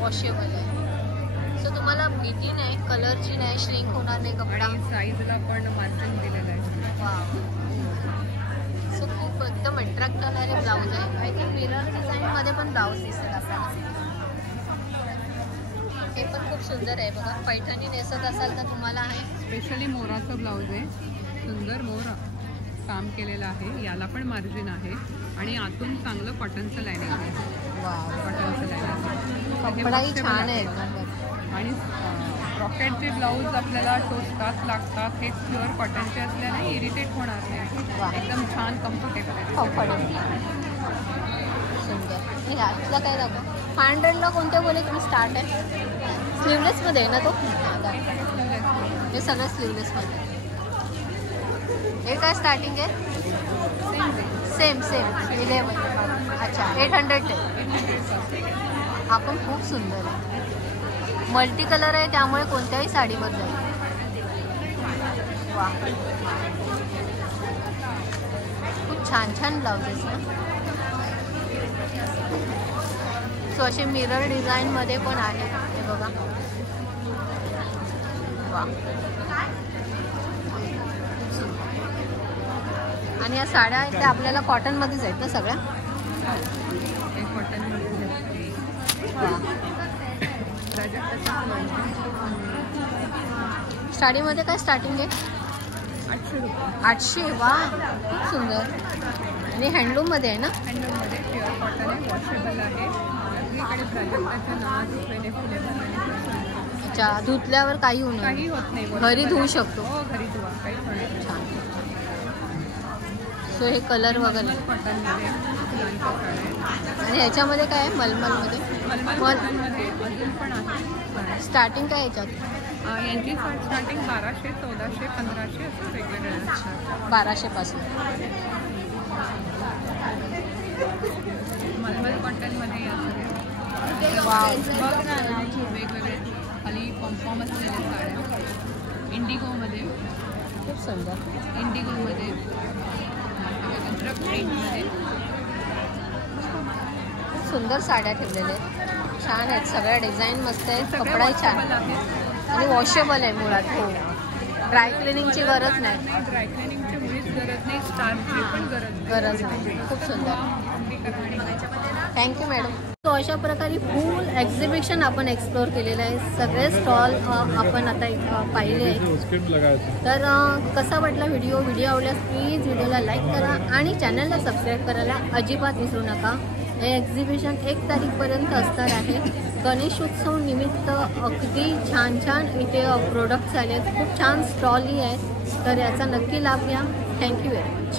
वॉशेबल आहे. सो तुम्हाला भीती नाही, कलरची नाही, श्रिंक होणार नाही कपडा. साईजला पण मार्जिन दिलेलं आहे. वाव. सो खूप एकदम अट्रॅक्ट करणारे ब्लाऊज आहे. आय थिंक मिरर डिझाईनमध्ये पण ब्लाऊज दिसेल आपल्याला. हे पण खूप सुंदर आहे बघा. पैठणी नेसत असाल तर तुम्हाला आहे. स्पेशली मोराचं ब्लाऊज आहे. सुंदर मोर काम केलेलं आहे. याला पण मार्जिन आहे. आणि आतून चांगलं कॉटनचं लायनिंग आहे. कॉटनचं लायनिंग कपडाही छान आहे. आणि रॉकेटचे ब्लाऊज आपल्याला टोचतात लागतात. हे प्युअर कॉटनचे असल्याने इरिटेट होणार नाही. एकदम छान कम्फर्टेबल आहे. सुंदर. यातला काय दाखव? 500ला कोणत्या बोले तुम्ही स्टार्ट आहे? स्लीवलेसमध्ये आहे ना तो? हे सगळं स्लीवलेसमध्ये. हे काय स्टार्टिंग आहे? सेम 11. अच्छा, 800 आहे. हा पण खूप सुंदर आहे. मल्टी कलर आहे त्यामुळे कोणत्याही साडीवर जाईल. वा, खूप छान छान ब्लाउजेस ना. सो असे मिरर डिझाईनमध्ये पण आहेत. हे बघा. वा, आणि या साड्या आहेत त्या आपल्याला कॉटनमध्येच आहेत ना सगळ्या? साडीमध्ये काय स्टार्टिंग आहे? 800. वा, खूप सुंदर. आणि हँडलूममध्ये आहे ना? हँडलूममध्ये प्युअर कॉटन आहे. वॉशेबल आहे. अच्छा, धुतल्यावर काही होत नाही. घरी धुवू शकतो. घरी धुवा, काहीच होणार. छान. सो हे कलर वगैरे. कॉटनमध्ये आणि ह्याच्यामध्ये काय आहे? मलमलमध्ये मलमलमध्ये अजून पण आहे. स्टार्टिंग काय याच्यात? यांची स्टार्टिंग 1200, 1400, 1500 असं वेगवेगळे असतात. 1200 पासून. मलमल कॉटनमध्ये वेगवेगळे खाली पॉम्पॉम असलेले साड्या. इंडिगोमध्ये खूप सुंदर. इंडिगोमध्ये प्रिंटमध्ये खूप सुंदर साड्या ठेवलेल्या आहेत. छान आहेत, सगळ्या डिझाईन मस्त आहेत, कपडाही छान आणि वॉशेबल आहे मुळात. हो, ड्राय क्लिनिंगची गरज नाही. ड्राय क्लिनिंगची मुळीच गरज नाही, स्टार्चची पण गरज नाही. खूप सुंदर. Thank you madam. तो अशा प्रकारे फुल एक्झिबिशन आपण एक्सप्लोअर केलेलं आहे. सगळे स्टॉल आपण आता पाहिले. तर कसा वाटला व्हिडिओ आवडल्यास प्लीज व्हिडिओला लाईक करा आणि चॅनलला सबस्क्राईब करायला अजिबात विसरू नका. हे एक्झिबिशन 1 तारीखपर्यंत असणार आहे. गणेशोत्सव निमित्त अगदी छान इथे प्रोडक्ट्स आले आहेत. खूप छान स्टॉलही आहेत, तर याचा नक्की लाभ घ्या. Thank you very much.